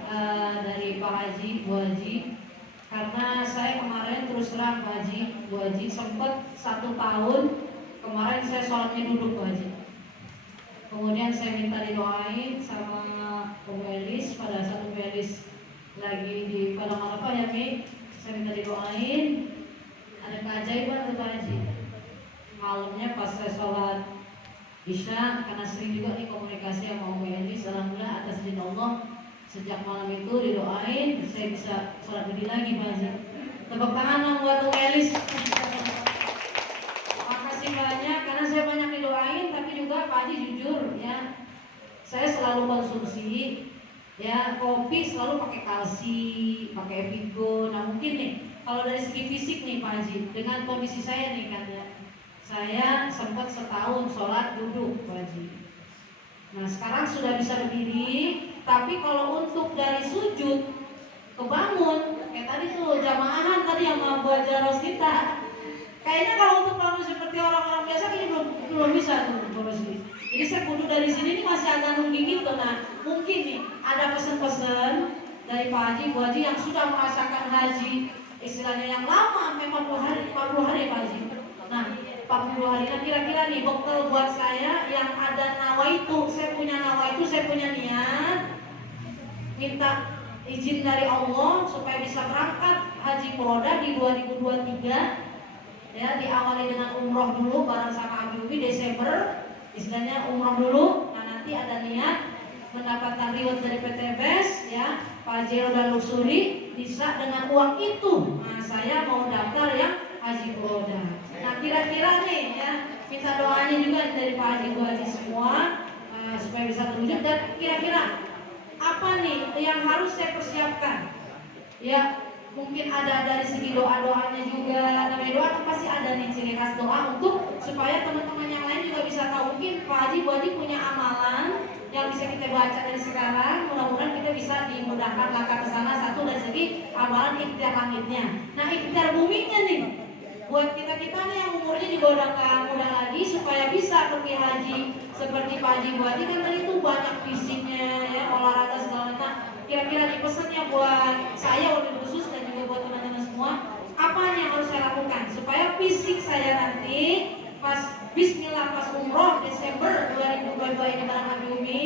dari Pak Haji, Bu Haji. Karena saya kemarin terus terang Pak Haji, Bu Haji sempat 1 tahun kemarin saya sholatnya duduk Pak Haji. Kemudian saya minta didoain sama Om Elis, pada saat Om Elis lagi di Padang Arafah ya Mi, saya minta didoain. Ada keajaiban tuh Pak Haji. Malamnya pas saya sholat Isya, karena sering juga nih komunikasi sama Om Elis. Alhamdulillah atas izin Allah sejak malam itu didoain saya bisa sholat berdiri lagi Pak Haji. Tepuk tangan dong buat Om Elis. Makasih banyak karena saya banyak didoain, tapi juga Pak Haji jujur ya, saya selalu konsumsi ya kopi selalu pakai kalsi, pakai Evigo. Nah mungkin nih kalau dari segi fisik nih Pak Haji, dengan kondisi saya nih kan ya, saya sempat setahun sholat duduk Pak Haji. Nah sekarang sudah bisa berdiri, tapi kalau untuk dari sujud kebangun, kayak tadi tuh jamaahan tadi yang mau buat jaros kita, kayaknya kalau untuk bangun seperti orang-orang biasa kayaknya belum bisa tuh Pak Haji. Jadi saya kudu dari sini ini masih agak nungging gitu. Nah mungkin nih ada pesan-pesan dari Pak Haji, Bu Haji yang sudah merasakan haji istilahnya yang lama sampai 40 hari Pak Haji. Nah 40 hari, nah kira-kira nih bekal buat saya yang ada nawaitu, saya punya nawaitu, saya punya niat minta izin dari Allah supaya bisa berangkat haji Furoda di 2023 ya, diawali dengan umroh dulu bareng sama Abi Umi Desember, istilahnya umroh dulu. Nah nanti ada niat mendapatkan reward dari PT BES ya, Pajero dan Luxury bisa dengan uang itu. Nah saya mau daftar yang haji Furoda. Nah kira-kira nih ya, minta doanya juga dari Pak Haji Bu Haji semua supaya bisa terwujud. Dan kira-kira apa nih yang harus saya persiapkan ya, mungkin ada dari segi doa-doanya juga. Namanya doa kan pasti ada nih ciri khas doa untuk supaya teman-teman yang lain juga bisa tahu. Mungkin Pak Haji Bu Haji punya amalan yang bisa kita baca dari sekarang, mudah-mudahan kita bisa dimudahkan langkah ke sana. Satu dari segi amalan ikhtiar langitnya. Nah ikhtiar buminya nih buat kita-kita nih yang umurnya juga udah gak muda lagi, supaya bisa pergi haji seperti Pak Haji Bu Haji kan tadi itu banyak fisiknya ya, olahraga segala macam. Kira-kira nih pesannya buat saya wabil khusus dan juga buat teman-teman semua, apa yang harus saya lakukan supaya fisik saya nanti pas Bismillah pas umroh Desember 2022 ini bareng Abi Umi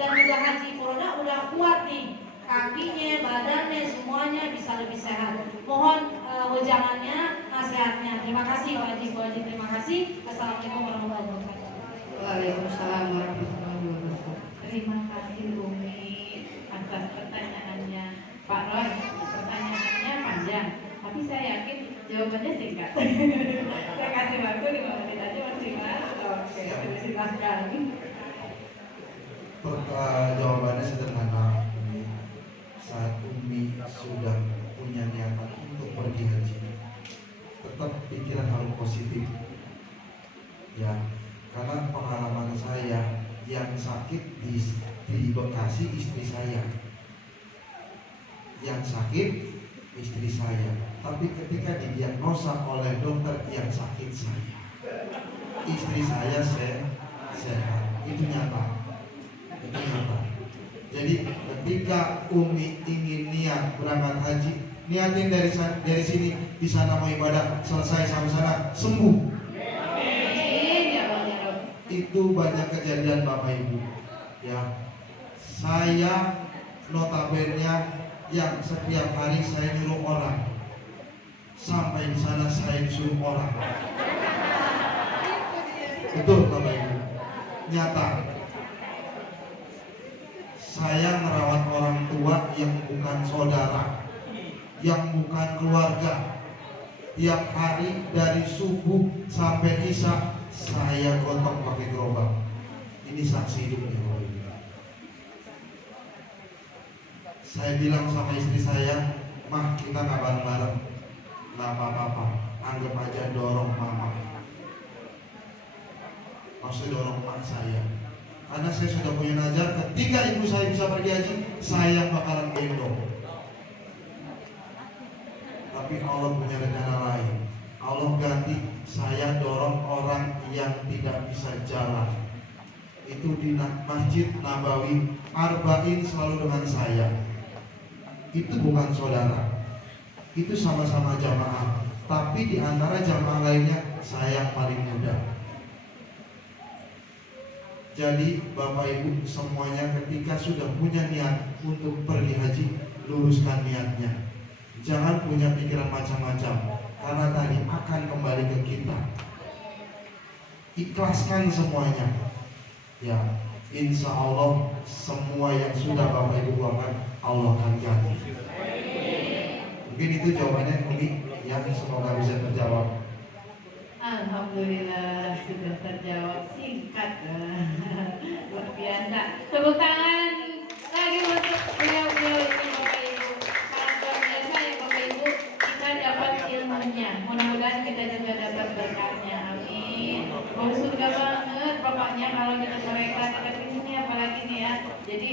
dan juga haji Furoda udah kuat nih, kakinya, badannya, semuanya bisa lebih sehat. Mohon wejangannya, nasihatnya. Terima kasih Pak Haji Bu Haji, terima kasih. Assalamualaikum warahmatullahi wabarakatuh. Waalaikumsalam warahmatullahi wabarakatuh. Terima kasih Umi atas pertanyaannya. Pak Roy, pertanyaannya panjang, tapi saya yakin jawabannya singkat. Saya kasih waktu 5 menit aja maksimal. Oke, silahkan. Jawabannya sederhana. Saat Umi sudah punya niatan untuk pergi haji, tetap pikiran harus positif ya, karena pengalaman saya yang sakit di Bekasi istri saya, yang sakit istri saya, tapi ketika didiagnosa oleh dokter yang sakit saya, istri saya sehat. Itu nyata, itu nyata. Jadi ketika Umi ingin niat berangkat haji, niatin dari sini, di sana mau ibadah, selesai sampai sana sembuh. Itu banyak kejadian Bapak Ibu ya. Saya notabene yang setiap hari saya nyuruh orang, sampai di sana saya disuruh orang. Betul Bapak Ibu, nyata. Saya merawat orang tua yang bukan saudara, yang bukan keluarga. Tiap hari dari subuh sampai isya saya gotong pakai gerobak. Ini saksi hidupnya. Saya bilang sama istri saya, "Mah, kita nggak bareng-bareng, nggak apa-apa, anggap aja dorong mama." Maksudnya dorong mak saya. Karena saya sudah punya nazar, ketika ibu saya bisa pergi haji, saya bakalan gendong. Tapi Allah punya rencana lain. Allah ganti, saya dorong orang yang tidak bisa jalan. Itu di Masjid Nabawi Arba'in selalu dengan saya. Itu bukan saudara, itu sama-sama jamaah. Tapi di antara jamaah lainnya, saya yang paling muda. Jadi Bapak Ibu semuanya ketika sudah punya niat untuk pergi haji, luruskan niatnya. Jangan punya pikiran macam-macam, karena tadi akan kembali ke kita. ikhlaskan semuanya. Ya, insya Allah semua yang sudah Bapak Ibu doakan Allah akan ganti. Mungkin itu jawabannya Umi, ya semoga bisa terjawab. Alhamdulillah sudah terjawab singkat. Luar biasa. Tepuk tangan lagi untuk beliau-beliau ini Bapak Ibu. Sangat luar biasa ya Bapak Ibu. Kita dapat ilmunya. Mudah-mudahan kita juga dapat berkatnya. Amin. Mau surga banget pokoknya kalau kita mereka dekat di sini apalagi nih ya. Jadi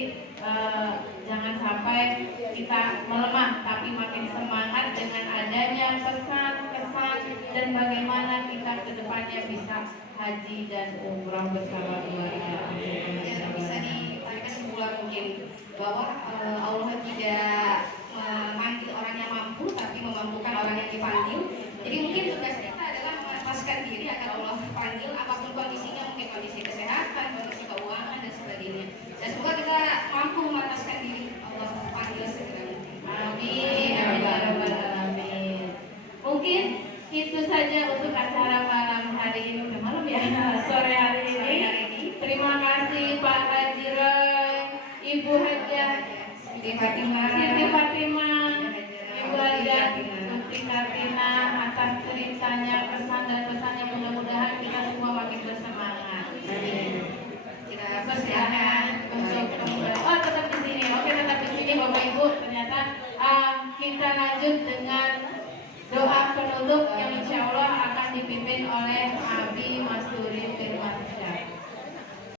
jangan sampai kita melemah, tapi makin semangat dengan adanya pesan-kesan dan bagaimana kita kedepannya bisa haji dan umrah bersama keluarga. Ya, bisa ditarik kesimpulan mungkin bahwa Allah tidak memanggil orang yang mampu, tapi memampukan orang yang dipanggil. Jadi mungkin tugas kita adalah mengataskan diri agar Allah panggil apapun kondisinya, mungkin kondisi kesehatan, kondisi keuangan dan sebagainya. Dan semoga kita mampu mengataskan diri Allah panggil segera. Amin. Amin. Mungkin itu saja untuk acara malam hari ini. Udah malam ya, sore hari ini. Terima kasih Pak Haji Roy, Ibu Hajah Siti Fatimah, Ibu Hajah Siti Kartina atas ceritanya, pesan dan pesannya. Mudah-mudahan kita semua makin bersemangat. kita Persilakan untuk kembali. Oh, tetap di sini. Oke, tetap di sini Bapak Ibu. Ternyata kita lanjut dengan doa penutup yang insya Allah akan dipimpin oleh Abi Mas